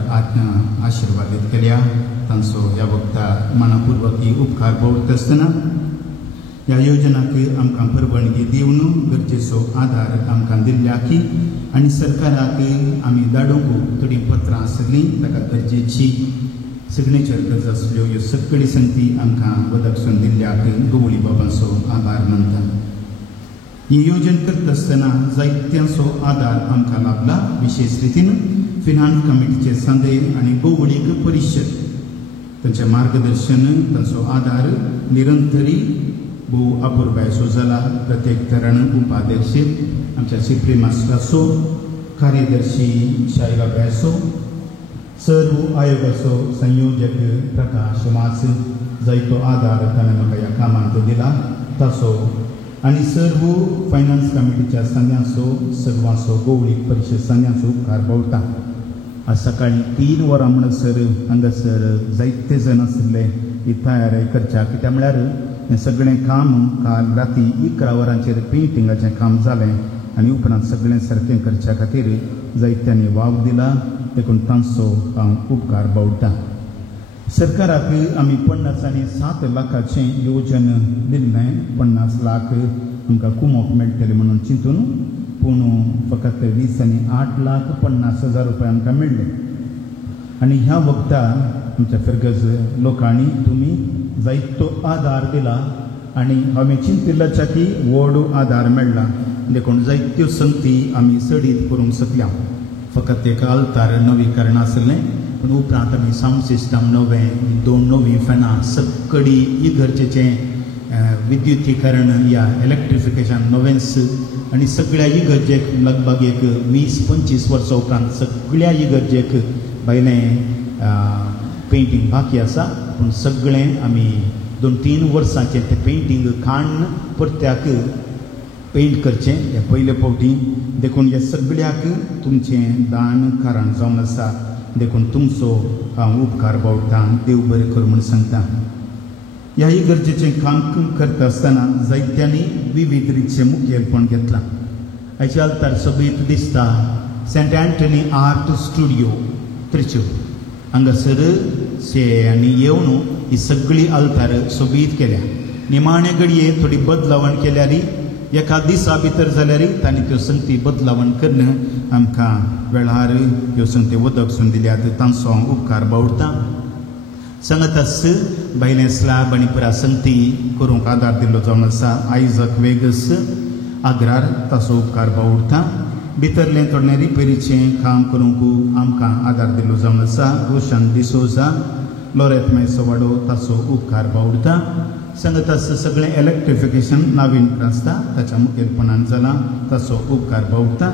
आशिर्वादीत केल्या. तांचो ह्या वखदार मनपूर्वक ही उपकार पावता आसतना ह्या योजनाक आमकां परवानगी दिवन गरजेचो आदार आमकां दिल्ल्याक आनी सरकाराक आमी धाडूंक थोडीं पत्रां आसलीं ताका गरजेची सिग्नेचर गरज आसल्यो ह्यो सगळी संगती आमकां वदक्षण दिल्ल्याक गोवळी बाबांचो आभार मानता. ही येवजण करता आसतना जायत्यांचो आदार आमकां लाभला. विशेश रितीन फिनान्स कमिटीचे सांदे आनी गोवळीक परिशद तांचें मार्गदर्शन तांचो आदार निरंतरी भोव अपुरबायसो जाला. प्रत्येक तरण उपाध्यक्ष आमच्या सिप्री मास्टराचो, कार्यदर्शी शायरा बायसो, सर्व आयोगाचो संयोजक प्रकाश मास जायतो आदार ताणें म्हाका ह्या कामांत दिला ताचो आनी सर्व फायनान्स कमिटीच्या सांग्यांचो सर्वांचो गोवळी परिशद सांग्यांचो उपकार पावता. आज सकाळीं 3 वरां म्हणसर हांगासर जायते जण आशिल्ले ही तयारी करच्या. कित्याक म्हळ्यार हें सगळें काम काल राती 11 वरांचेर पेंटिंगाचें काम जालें आनी उपरांत सगळें सारकें करच्या खातीर जायत्यांनी वाव दिला. देखून तांचो हांव उपकार बावडटा. सरकाराक आमी 50 आनी 7 लाखाचें येवजण दिल्लें. 50 लाख आमकां कुमोक मेळटले म्हणून चिंतून, पूण फकत 20 आनी 8,50,000 रुपया आमकां मेळ्ळे. आनी ह्या वखदार आमच्या फेर्गज लोकांनी तुमी जायतो आदार दिला आनी हांवें चिंतिल्ल्याच्या की व्हड आदार मेळ्ळा. देखून जायत्यो संगती आमी सडीत करूंक शकल्या. फकत एक आल्तार नवीकरण आसलें पूण उपरांत आमी सावंड सिस्टम नवें, 2 नवीं फॅनां, सगळी इगर्जेचें विद्युतीकरण या इलेक्ट्रिफिकेशन नवेंच आनी सगळ्या इगर्जेक लगभग एक 20-25 वर्सां उपरांत सगळ्या इगर्जेक भायलें पेंटींग बाकी आसा. पूण सगळें आमी 2-3 वर्सांचें तें पेंटींग काडून परत्याक पेंट करचें हे पयले फावटी. देखून ह्या सगळ्याक तुमचें दान कारण जावन आसा. देखून तुमचो हांव उपकार बावडटां. देव बरें कर म्हूण सांगता. ह्या इगर्जेचें काम करता आसतना जायत्यांनी विविध रितीचें मुखेलपण घेतलां. हाचे आल्तार सोबीत दिसता saint Antony art studio Trichur हांगासर आनी येवन ही सगळी आल्तार सोबीत केल्या. निमाणे घडये थोडी बदलावण केल्यार एका दिसा भितर जाल्यार तांणी त्यो संगती बदलावण करून आमकां वेळार ह्यो संगती वदक्षण दिल्यात. तांचो हांव उपकार बावडटां. सांगत आस भायलें स्लॅब आनी पुरा संगती करूंक आदार दिल्लो जावन आसा. आयजक वेगस आग्रार ताचो उपकार बावडटां. भितरलें थोडें रिपेरीचें काम करूंक आमकां आदार दिल्लो जावन आसा. रोशन डिसोजा, लोरेत मेसो वाडो ताचो उपकार बावडटां. सांगत आस सगळें इलेक्ट्रिफिकेशन नवीन आसता ताच्या मुखेलपणान जालां ताचो उपकार बावडटां.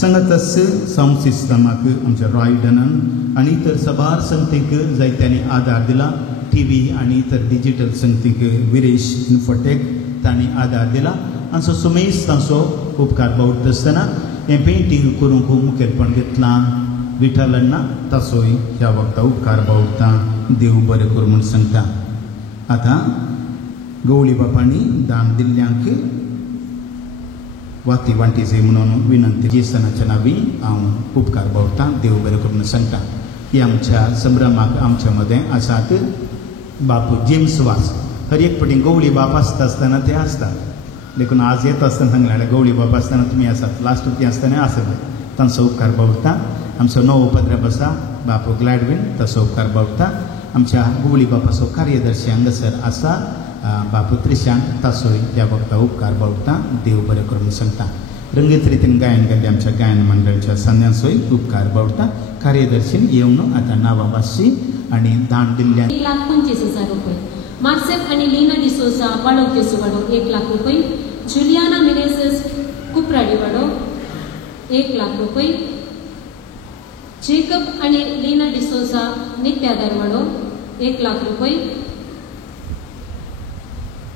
सांगत आस सावंड सिस्टमाक आमच्या रॉयडनान आनी इतर सबार संगतीक जायत्यांनी आदार दिला. TV आनी इतर डिजिटल संगतीक विरेश इन्फोटेक तांणी आदार दिला. हांचो सुमेश तांचो उपकार बावडटा आसतना हें पेंटींग करूंक मुखेलपण घेतलां विठ्ठल ताचोय ह्या वखदार उपकार बावडटां. देव बरें कर म्हूण सांगता. आतां गवळी बापांनी दान दिल्ल्यांक वाती वांटीचे म्हणून विनंती. जेसनाच्या नांवी हांव उपकार बावडटां. देव बरें कर म्हूण सांगता. ही आमच्या संभ्रमाक आमच्या मदें आसात बापू जेम्स वास. हर एक फावटी गवळी बाप आसता आसतना ते आसतात. देखून आज येता आसतना सांगलें गवळी बाप आसतना तुमी आसात. लास्ट फावटी आसतना आसले. तांचो उपकार बावडटां. आमचो नवो पद्रप आसा बापू ग्लॅडवीन ताचो उपकार बावडटां. आमच्या गवळी बापाचो कार्यदर्शी हांगासर आसा बापू त्रिशान तासोय त्या वक्ता उपकार बाळगता देव बरें करून सांगता. रंगीत रितीन गायन केल्ले आमच्या गायन मंडळाच्या संध्यांचोय उपकार बाळगता. कार्यदर्शीन येवन आतां नांवां वाचची आनी दान दिल्ल्या 1,25,000 रुपये. मार्सेल आणि लीना डिसोजा बाळोक देसुवाडो 1 लाख रुपये. जुलियाना मिनेसेस कुपराडीवाडो 1 लाख रुपये. जेकब आणि लीना डिसोजा नित्यादारवाडो 1 लाख रुपये.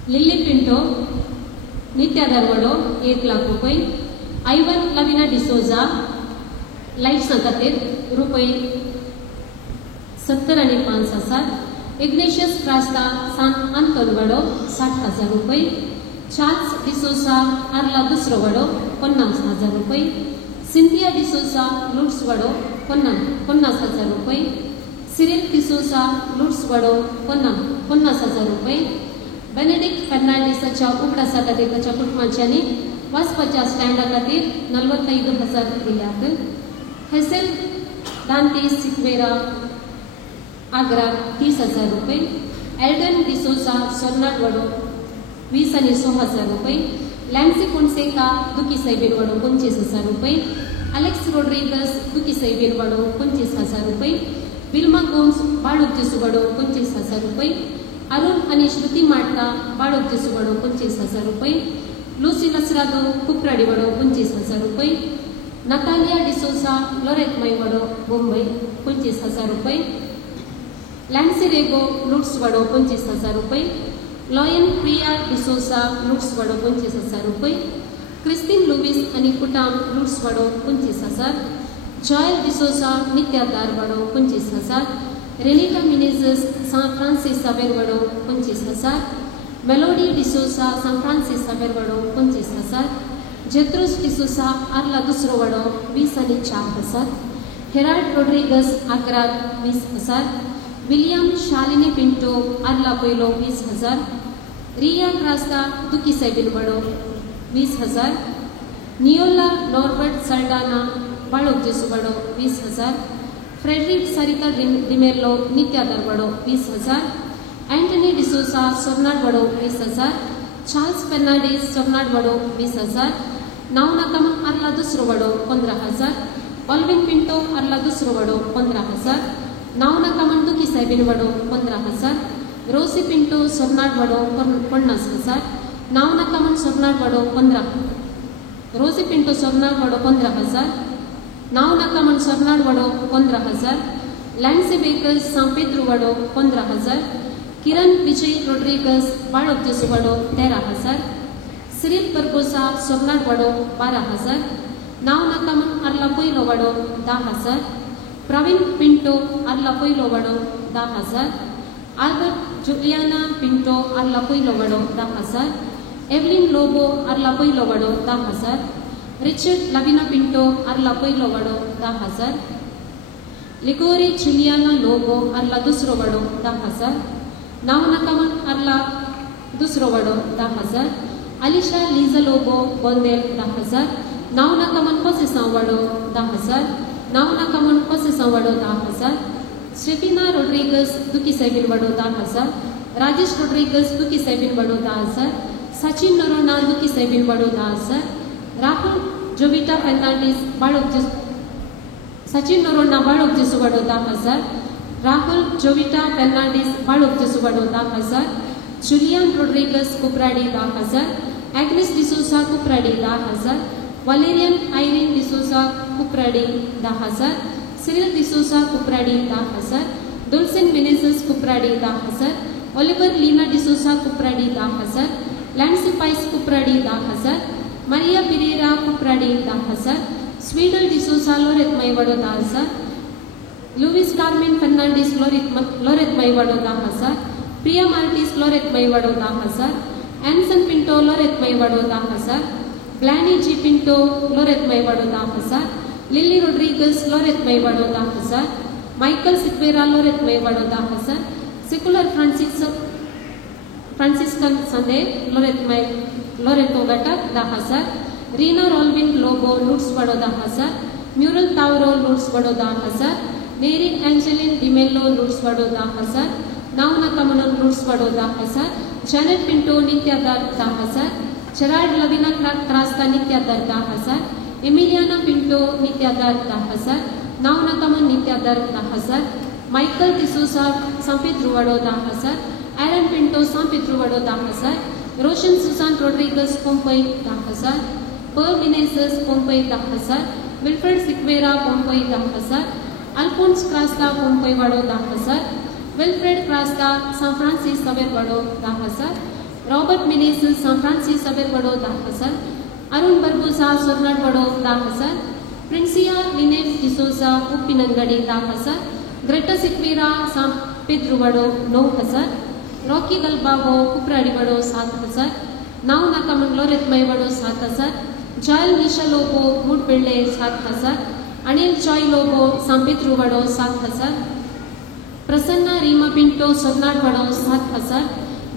लिली पिंटो नित्यादारवाडो 1 लाख रुपये. आयवन लविना डिसोजा लाईट्सां खातीर रुपये 70 आणि 5,000. इग्नेशियस क्रास्ता सान आंतोनवाडो 60,000 रुपये. चार्ल्स डिसोजा आर्ला दुसरो वाडो 50,000 रुपये. सिंथिया डिसोजा लुट्स वाडो 50,000 रुपये. सिरिल डिसोजा लुट्स वाडो 50,000 रुपये. बेनेडिक्ट फर्नांडीसाच्या उगडासा खातीर ताच्या कुटुंबाच्यांनी वचपाच्या स्टँडा खातीर 45,000 दिल्यात. हेसेल दांती सिक्वेरा आग्रा 30,000 रुपये. एल्डन डिसोजा सोनाट वाडो 20 आणि 6,000 रुपये. लॅन्सी फोन्सेका दुकी सायबीर वाडो 25,000 रुपये. अलेक्स रोड्रिगस दुकी सायबीर वाडो 25,000 रुपये. विल्मा गोम्स बाळोक जेसू वाडो 25,000 रुपये. अरुण आणि श्रुती माटका बाळोक जेसू वाडो 25,000 रुपये. लुसी लसरादो कुपराडी वाडो 25,000 रुपये. नतालिया डिसोजा लोरेट माई वाडो मुंबई 25,000 रुपये. लॅन्सी रेगो लुट्स वाडो 25,000 रुपये. लॉयन प्रिया डिसोजा लुट्स वाडो 25,000 रुपये. क्रिस्टीन लुईस आणि कुटाम लुट्स वाडो 25,000. जॉयल डिसोजा नित्यादार वाडो 25,000. रेनिटा मिनेझस सान फ्रांसिस सावेर वाडो 25,000. Melody D'Souza San Francis Sanwer वाडो 25,000. जेत्रुस डिसोजा आर्ला दुसरो वाडो 20 आणि 4,000. Herald Rodrigues Agra 20,000. William Shalini Pinto Arla पयलो 20,000. रिया क्रास्ता दुकी सायबीन वाडो 20,000. नियोला नॉर्बर्ट सल्डाना बाळोक जेसू वाडो 20,000. फ्रेडरिक सारिका डिमेर्लो नित्यादार वाडो 20,000. एंटनी डिसोजा सोनाट वाडो 20,000. चार्ल्स फर्नांडीस सोनाट वाडो 20,000. नावनाकम आर्ला दुसरो वाडो 15,000. ऑल्विन पिंटो आर्ला दुसरो वाडो 15,000. नावनाकमन दुकी सायबीन वाडो 15,000. रोसी पिंटो सोनाट वाडो 50,000. नावनाकमन सोनाट वाडो 15. रोसी पिंटो सोनाट वाडो 15,000. नावनाकमन सोनाट वाडो 15,000. लॅन्सी बेकर्स सान पेद्रू वाडो 15,000. किरण विजय रोड्रिगस बाळोक जेसू वाडो 13,000. सिरिल परपोसा सोनाट वाडो 12,000. नावनाकमन आर्ला पयलो वाडो 10,000. प्रवीण पिंटो आर्ला पयलो वाडो 10,000. आल्बर्ट जुलियाना पिंटो आर्ला पयलो वाडो 10,000. Evelyn Lobo Arla पयलो वाडो 10,000. Richard Lavina Pinto Arla पयलो वाडो 10,000. लिगोरी जुलियाना लोबो आर्ला दुसरो वाडो 10,000. नावनाकमन Arla दुसरो वाडो 10,000. अलिशा लिझा लोबो बोंदेल 10,000. नावनाकमन कोसेसांव वाडो 10,000. नावनाकमन कोसेसांव वाडो 10,000. स्टेफिना रोड्रिगस दुकी सायबीन वाडो 10,000. Rajesh Rodrigues दुकी soybean वाडो 10,000. Sachin Noronha दुकी soybean वाडो 10,000. Rahul Jovita Fernandes Balok Sachin Noronha Balok Jesu Vado 10,000. Rahul Jovita Fernandes Balok Jesu Vado 10,000. Julian Rodrigues Kupradi 10,000. Agnes D'Souza Kupradi 10,000. Valerian Irene D'Souza Kupradi 10,000. Cyril D'Souza Kupradi 10,000. Dulcine Menezes Kupradi 10,000. Oliver Leena D'Souza Kupradi 10,000. Lancy Pais Kupradi 10,000. Maria Pereira Kupradi 10,000. Swidal D'Souza Loreto Maivado 10,000. Louis Carmen Fernandes Loreto Maivado 10,000. Priya Martis Loreto Maivado 10,000. Anson Pinto Loreto Maivado 10,000. Glany G Pinto Loreto Maivado 10,000. Lily Rodrigues Loreto Maivado 10,000. Michael Sequeira Loreto Maivado 10,000. Secular Franciscan संदे लोरेतो घटक 10,000. Reena Rolvin Lobo Luts Vado 10,000. Muriel Tauro Luts Vado 10,000. Mary Angeline D'Mello Luts Vado 10,000. नावनाकमन Luts Vado 10,000. Janet Pinto Nityadar 10,000, Gerrard Lavina Crasta नित्य दर 10,000, एमिलियाना Pinto Nityadar 10,000, नावनाकमन Nityadar 10,000, Michael D'Souza San Pedro Vado 10,000, Aaron Pinto San Pedro Vado 10,000, Roshan Susan Rodrigues Pompei 10,000, Pearl Menezes Pompei 10,000, Wilfred Sequeira Pompei 10,000, Alphonse Crasta Pompei Vado 10,000, Wilfred Crasta San Francis Xavier Vado 10,000, Robert Menezes San Francis Xavier Vado 10,000, Arun Barbosa Sornad Vado 10,000, Princia लिनेफ D'Souza Uppinangady 10,000, Greta Sequeira San Pedro Vado 9,000, Rocky Galbao Kupradi Vado 7,000, नाव नाकामन लोरेत मय वाडो 7,000, जायल निशा Lobo मुडपिल्ले 7,000, Anil Joy Lobo सांपेद्रू वाडो 7,000, प्रसन्ना रीमा पिंटो सोरनाड वाडो 7,000,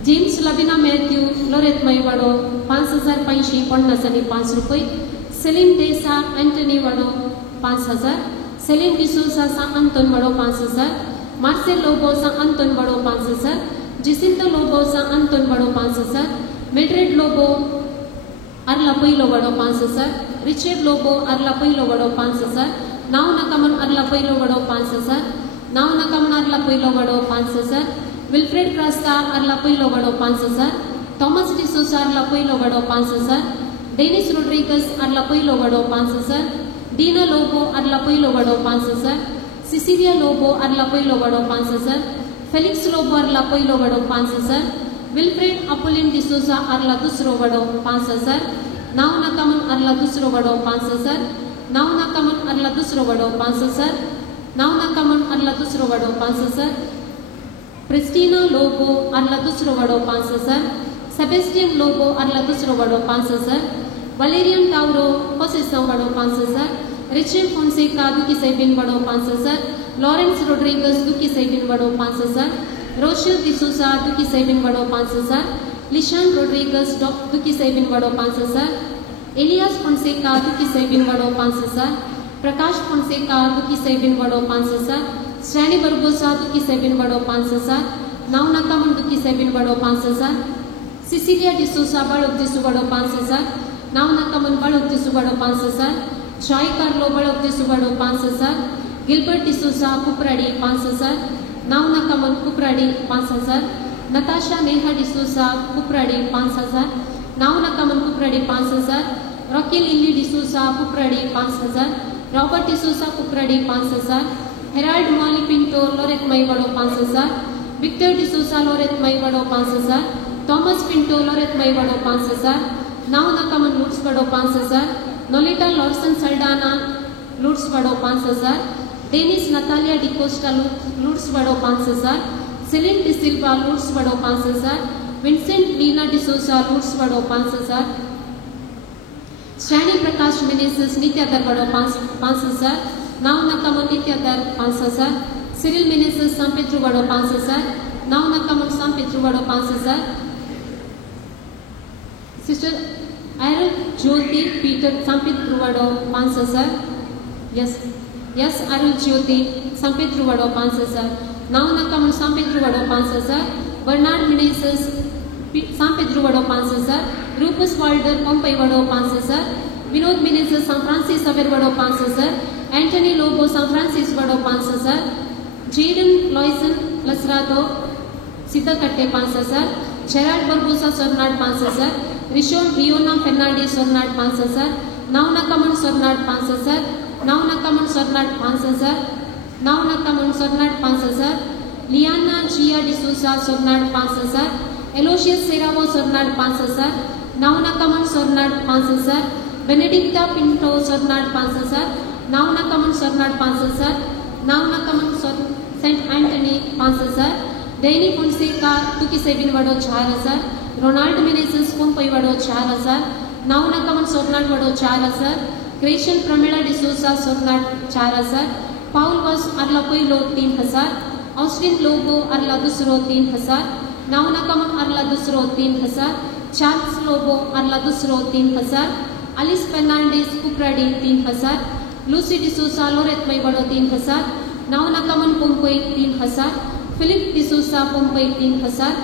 James Lavina Matthew लोरेत Mai वाडो 5,550 रुपये, सेलिम देसा Antony वाडो 5,000, सेलिम डिसूसा सा Anton वाडो 5,000, मार्सेल लोबो सा अंतोन वाडो 5,000, जिसिंता लोबो सा Anton वाडो 5,000, Mildred Lobo Arla पैलो वाडो 5,000, रिचर्ड लोबो अर्ला पैलो वाडो 5,000, नाव नाकामन अर्ला पैलो वाडो 5,000, नाव नाकामन अर्ला पैलो वाडो 5,000, विल्फ्रेड क्रास्ता अर्ला पैलो वाडो 5,000, थॉमस डिसूसा अर्ला पैलो वाडो 5,000, डेनिस रोड्रिगस अर्ला पैलो वाडो 5,000, डीना लोबो अर्ला पैलो वाडो 5,000, सिसिलिया लोबो अर्ला पैलो वाडो 5,000, फेलिक्स लोबो अर्ला पैलो वाडो 5,000, विल्फ्रेड अपोलिन डिसूसा अर्ला दुसरो वाडो 5,000, नाव नाकामन अर्ला दुसरो वाडो 5,000, नाव नाकामन अर्ला दुसरो वाडो 5,000, नाव नाकामन अर्ला दुसरो वाडो 5,000, प्रिस्टिना लोबो अर्ला दुसरो वाडो 5,000, सेबेस्टियन लोबो अर्ला दुसरो वाडो 5,000, वलेरियन टाउरो पोसेसा वाडो 5,000, रिचर्ड फोन्सेका दुकी सैबिन वाडो 5,000, लॉरेंस रोड्रिगस दुकी सैबिन वाडो 5,000, रोशल डिसूसा दुकी सैबिन वाडो 5,000, लिशान रोड्रिगस दुकी सैबिन वाडो 5,000, एलियास फोन्सेका दुकी सैबिन वाडो 5,000, प्रकाश फोन्सेका दुकी सैबिन वाडो 5,000, श्रेणी बरबोसा दुकी सैबिन वाडो 5,000, नाव नाकामन दुकी सैबिन वाडो 5,000, सिसिलिया डिसूसा बाळोक दिसू वाडो 5,000, नाव नाकामन बाळोक Jesu Vado 5,000, Joy Carlo Balok Jesu Vado 5,000, Gilbert D'Souza Kupradi 5,000, नाव नाकामन कुपराडी 5,000, नताशा नेहा डिसूसा कुपराडी 5,000, नाव नाकामन Kupradi 5,000, Rocky Lily D'Souza Kupradi 5,000, Robert D'Souza Kupradi 5,000, Harold Molly Pinto Loreto Mai Vado 5,000, Victor डिसूसा Loreto Mai Vado 5,000, Thomas Pinto Loreto Mai Vado 5,000, नाव नाकामन लुट्स वाडो 5,000, नोलिटा Larsen Saldanha लुट्स वाडो 5,000, Denis Natalia D'Costa लुट्स वाडो 5,000, salient de Silva लुट्स वाडो 5,000, Vincent Leena डिसूसा लुट्स वाडो 5,000, श्रेणी प्रकाश मिनेसस नित्य दर वाडो 5,000, नाव नाकामन नित्य दर 5,000, सिरिल मिनेसस सांपेद्रू वाडो 5,000, नाव नाकामन सांपेद्रू वाडो 5,000, सिस्टर आयरन ज्योति पीटर सांपेद्रू वाडो 5,000, यस अरुण ज्योति सांपेद्रू वाडो 5,000, नाव नाकामन सांपेद्रू वाडो 5,000, बर्नार्ड मिनेसस सांपेद्रू वाडो 5,000, रूपस वाल्डर पोंपई वाडो 5,000, विनोद मिनेसस San Francis Xavier Vado 5,000, Antony Lobo San Francis Vado 5,000, Jaden Loyson Lasrado Sitakatte 5,000, Gerard Barbosa Sornad 5,000, Rishon Riona Fernandes Sornad 5,000, नाव नाकामन सोरनाड 5,000, नाव नाकामन सोरनाड 5,000, नाव नाकामन Sornad 5,000, Liana Jiya D'Souza Sornad 5,000, Aloysius Serrao Sornad 5,000, नाव नाकामन सोरनाड 5,000, बेनेडिक्टा पिंटो सोरनाड 5,000, नाव नाकामन सोरनाड 5,000, नाव नाकामन सेंट एंटनी 5,000, डेनी फोन्सेका तुकी सैबिन वाडो 4,000, रोनाल्ड मिनेसस पोंपई वाडो 4,000, नाव नाकामन सोरनाड वाडो 4,000, ग्रेशियन प्रमिला डिसूसा सोरनाड 4,000, पाउल वॉस अर्ला पैलो 3,000, ऑस्टिन लोबो अर्ला दुसरो 3,000, नाव नाकामन अर्ला दुसरो 3,000, चार्ल्स लोबो अर्ला दुसरो 3,000, Alice Fernandes Kupradi 3,000, Lucy D'Souza Loreto Mai Vado 3,000, नाव नाकामन Pompei 3,000, Philip D'Souza Pompei 3,000,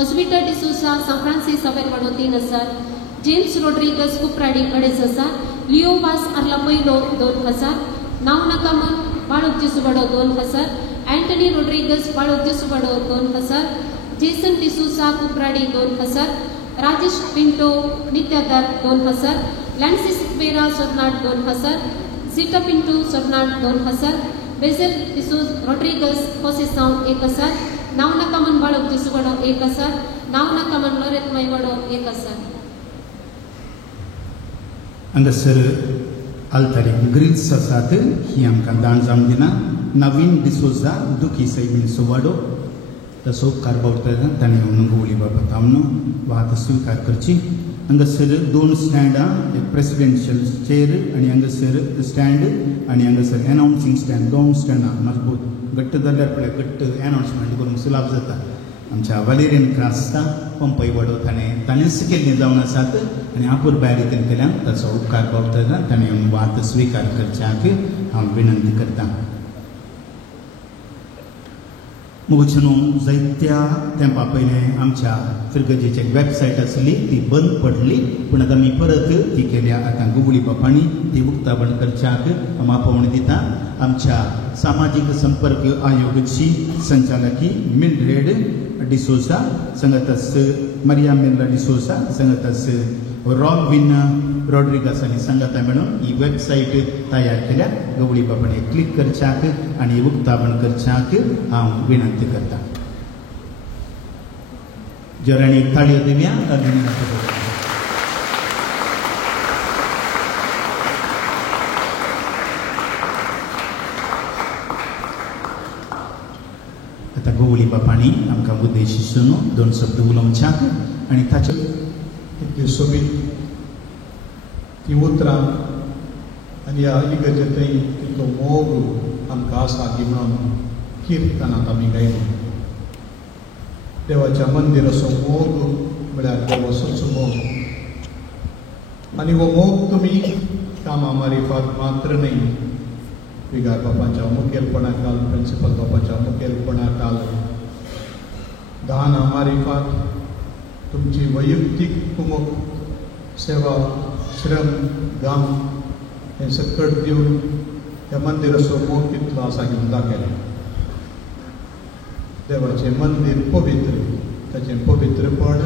Oswitha D'Souza San Francis अवेर Vado 3000, James Rodrigues Kupradi 2500, Leo Vaz Arla पैलो 2000, नाव नाकामन Balok Jesu Vado 2000, Antony Rodrigues Balok Jesu Vado 2000, Jason D'Souza Kupradi 2000, Rajesh Pinto Nityadar 2000, Lancis Pereira Sornad 2000, सीटा पिंटू सोरनाट 2000, बेझल डिसोस रोड्रिगस होसेसाव 1000, नाव नाकामन बाळोक जेसुवाडो 1000, नाव नाकामन लोरेत मैवाडो 1000. हांगासर आल्तारीक ग्रिल्स आसात ही आमकां दान जावन दिना. नवीन डिसोजा दुखी सैमीन सुवाडो तसो उपकार बावता ताणें येवन गवळी बाबा तामनो वाहत स्वीकार करची. हांगासर 2 स्टँडां, एक प्रेसिडेन्शियल चेअर आनी हांगासर स्टँड आनी हांगासर एनाउन्सिंग स्टँड, 2 स्टँडां मजबूत घट्ट जाल्यार पळय घट्ट एनाउन्समेंट करूंक सुलाभ जाता. आमच्या वालेरेन क्रास्ता पंपय वाडो ताणेंच केल्लीं जावन आसात आनी आपूर भायर रितीन केल्यान ताचो उपकार बावता ताणें येवन वात स्वीकार करच्याक हांव विनंती करतां. मुगोचनो जायत्या तेंपा पयलें आमच्या फिरगजेची वेबसायट आसली ती बंद पडली, पूण आतां आमी परत ती केल्या. आतां गुगळी बापांनी ती उक्तावण करच्याक हांव मापवण दितां. आमच्या सामाजीक संपर्क आयोगाची संचालकी मिल्ड्रेड डिसोसा संगतस मरिया मिल्ला डिसोसा संगतस रॉबिन रॉड्रिगस आनी संगता मेळून ही वेबसायट तयार केल्या. गवळी बाबांनी क्लिक करच्याक आनी उक्तावण करच्याक हांव विनंती करतां. जोरांनी ताळयो दिवया. आतां गवळी बापांनी आमकां उद्देशिसून 2 शब्द उलोवच्याक आनी ताचे इतली सोबीत ती उतरां आनी ह्या इगर्जेंतय तितलो मोग आमकां आसा की म्हणून किर्तनांत आमी गायली. देवाच्या मंदिराचो मोग म्हळ्यार देवाचोच मोग. आनी हो मोग तुमी कामां मारिफात मात्र न्ही, विगार बापाच्या मुखेलपणाखाल, प्रिंसिपल बापाच्या मुखेलपणाखाल, दाना मारिफात, तुमची वैयक्तीक कुमक, सेवा, श्रम, गाम हें सकट दिवन ह्या मंदिराचो मोग कितलो आसा घेवन दाखयलें. देवाचें मंदिर पवित्र, ताचें पवित्रपण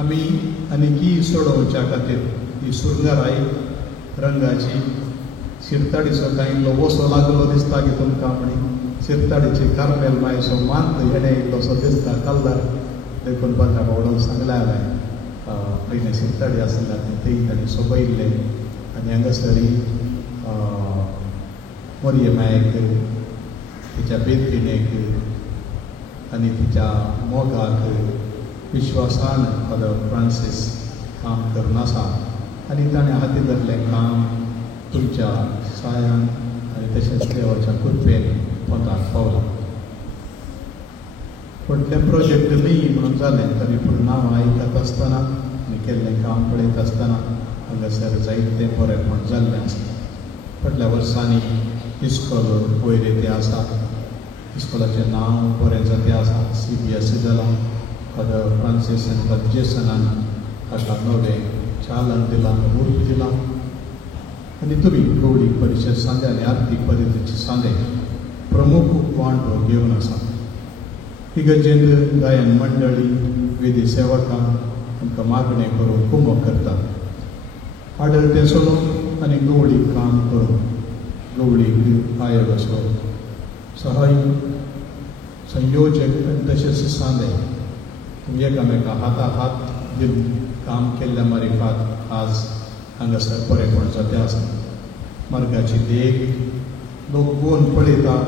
आमी आनीकय सोडोवच्या खातीर ही सुरंगाराय रंगाची शिरताडीचो कांय इल्लो वसो लागलो दिसता की तुमकां म्हणी शिरताडीची कार्मेल मायसो मांत हेणे इल्लोसो दिसता कल्लार देखून बंदा बावडो सांगल्या हांवें पयलें शिरताडी आसल्या तेय ताणें सोबयल्ले आनी हांगासरी मोरयेमायक तिच्या बेदकेनेक आनी तिच्या मोगाक विश्वासान फादर फ्रांसीस काम करून आसा आनी ताणें हाती धरलें काम तुमच्या सायान आनी तशेंच देवाच्या कृपेन पोताक पावलां. व्हडलें प्रोजेक्ट न्ही म्हणून जालें तरी पूण नांव आयकत आसतना आनी केल्लें काम पळयत आसतना हांगासर जायतें बरेंपण जाल्लें आसा. फाटल्या वर्सांनी इस्कॉल वयर येते आसा, इस्कॉलाचें नांव बरें जातें आसा. CBSE जालां, फादर फ्रांसीस आनी फादर जेसनान हाका नवें चालन दिलां, उर्ब दिलां. आनी तुमी गवळी परिशद सांदे आनी आर्थीक पद्दतीचे सांदे प्रमुख वांटो घेवन आसा. इगर्जेंत गायन मंडळी, वेदी सेवकां आमकां मागणें करून कुमक करतात. आडरतें सोडून आनी गवळीक काम करून गवळीक आयोगाचो सहाय संयोजक आनी तशेंच सांदे तुमी एकामेका हाताक हात दिवन काम केल्ल्या मारिफात आज हांगासर बरेंपण जातें आसा. मार्गाची देख लोक गोवन पळयतात,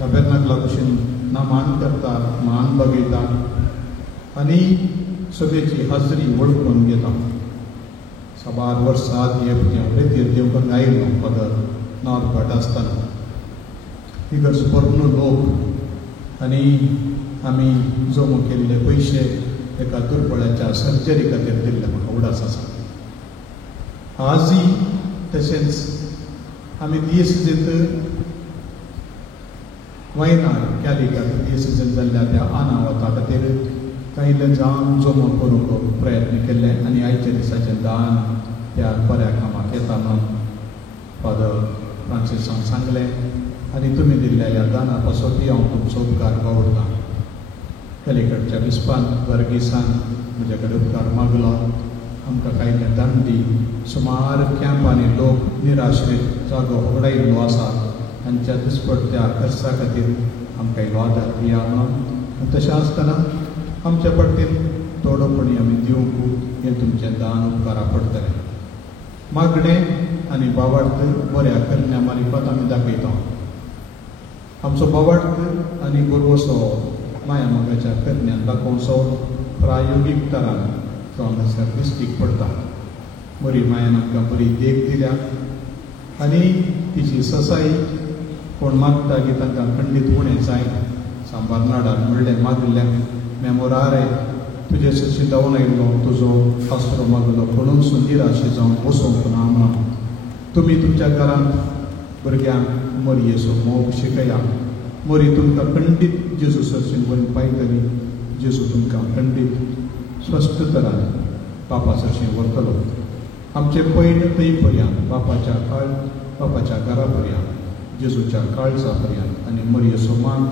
टॅबर्नाकला भशेन नामान करतात, मान बगयतात आनी सगळेची हाजरी वळखून घेतात. साबार वर्सां आदी रेतीर देवकां आयलो फादर नॉर्थबाट आसतना इगर्ज परनो लोक आनी आमी जमो केल्ले पयशे एका दुर्बळाच्या सर्जरी खातीर दिल्ले म्हाका उडास आसा. आजय तशेंच आमी DSCत वायनाड कॅलिकट DSCत जाल्ल्या त्या अनावता खातीर कांयले जावन जमा करूंक प्रयत्न केले आनी आयच्या दिसाचें दान त्या बऱ्या कामाक येता म्हणून फादर फ्रांसिसान सांगलें आनी तुमी दिल्ल्या ह्या दाना पासोती हांव तुमचो उपकार वावुरतां. पलीकडच्या विस्पान वर्गिसान म्हजे कडेन उपकार मागलो. आमकां कांयले दांडी सुमार कॅम्पांनी लोक निराश्रीत जागो उगडायिल्लो आसा तांच्या दिसपट्ट्या खर्चा खातीर आमकां इल्लो आदार दिया म्हणून. तशें आसतना आमच्या पट्टीन थोडोपणी आमी दिवंक हें तुमचें दान उपकारा पडटलें. मागणें आनी बावार्थ बऱ्या कन्या मारिफत आमी दाखयता. आमचो बावार्थ आनी गोरवोसो माया मोगाच्या कन्यान दाखोवचो प्रायोगीक तरान तो हांगासर दिश्टीक पडटा. बरी मायन आमकां बरी देख दिल्या आनी तिची ससाई कोण मागता की तांकां खंडीत उणें जायना. सांबार नाडान म्हणलें मागल्या मेमोरारे तुजे सशी जावन आयिल्लो तुजो आसरो मागलो कोणून निराशी जावन बसोवंक ना म्हणून. तुमी तुमच्या घरांत भुरग्यांक मरी येसो मोग शिकया. मरी तुमकां खंडीत जेजू सरशीं बरी पायतली. जेजू तुमकां खंडीत स्वस्थ तरान बापा सरशीं व्हरतलो. आमचे पैण थंय पर्यंत बापाच्या घरा पर्यंत जेजूच्या काळजा पर्यंत आनी मरी येसो मान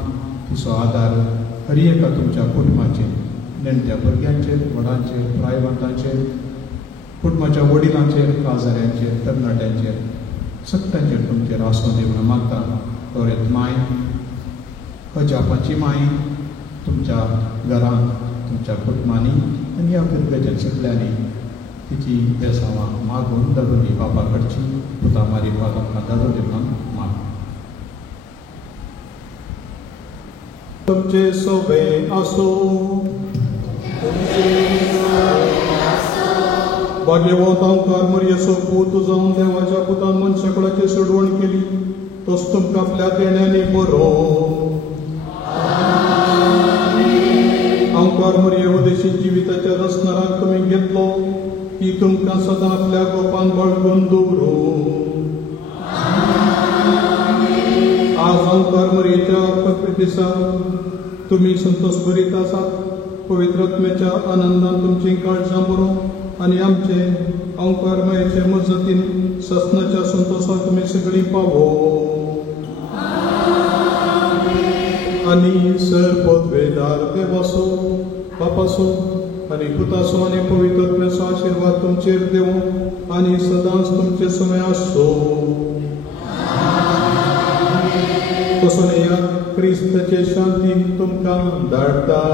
तिचो आदार हर एका तुमच्या कुटुंबाचेर नेणट्या भुरग्यांचेर व्हडांचेर प्रायवंतांचेर कुटुंबाच्या वडिलांचेर काजाऱ्यांचेर तरणाट्यांचेर सगळ्यांचेर तुमचेर आसूं दी म्हणून मागता. तोरेत माय अजापाची माय तुमच्या घरांत तुमच्या कुटुंबांनी आनी ह्या भुरग्याच्या सगळ्यांनी तिची बेसांवां मागून धाडून दी बापा कडची पुता मारी आमकां धाडून दी म्हणून माग. तुमचे सोबे आसो. भाग्यवंत ओंकार मरियेचो पूत जावन देवाच्या पुतान मनशाकुळाची सोडवण केली तोच तुमकां आपल्या देण्यानी बरो. ओंकार मरिये उदेशी जिविताच्या रसनाराक तुमी घेतलो ती तुमकां सदां आपल्या गोपान बाळगून दवरो. आज ओंकार मरियेच्या पवित्र दिसा तुमी संतोष भरीत आसात. पवित्र आत्म्याच्या आनंदान तुमची काळजां बरो आनी आमचे ओंकार मरियेचे मजतीन ससनाच्या संतोषाक तुमी सगळीं पावो. आनी सरपदवेदार देवासो बापासो आनी पुतासो आनी पवित्र आत्म्याचो आशिर्वाद तुमचेर देवो आनी सदांच तुमचे समय आसो. तसोन ह्या क्रिस्ताचे शांती तुमकां धाडटा.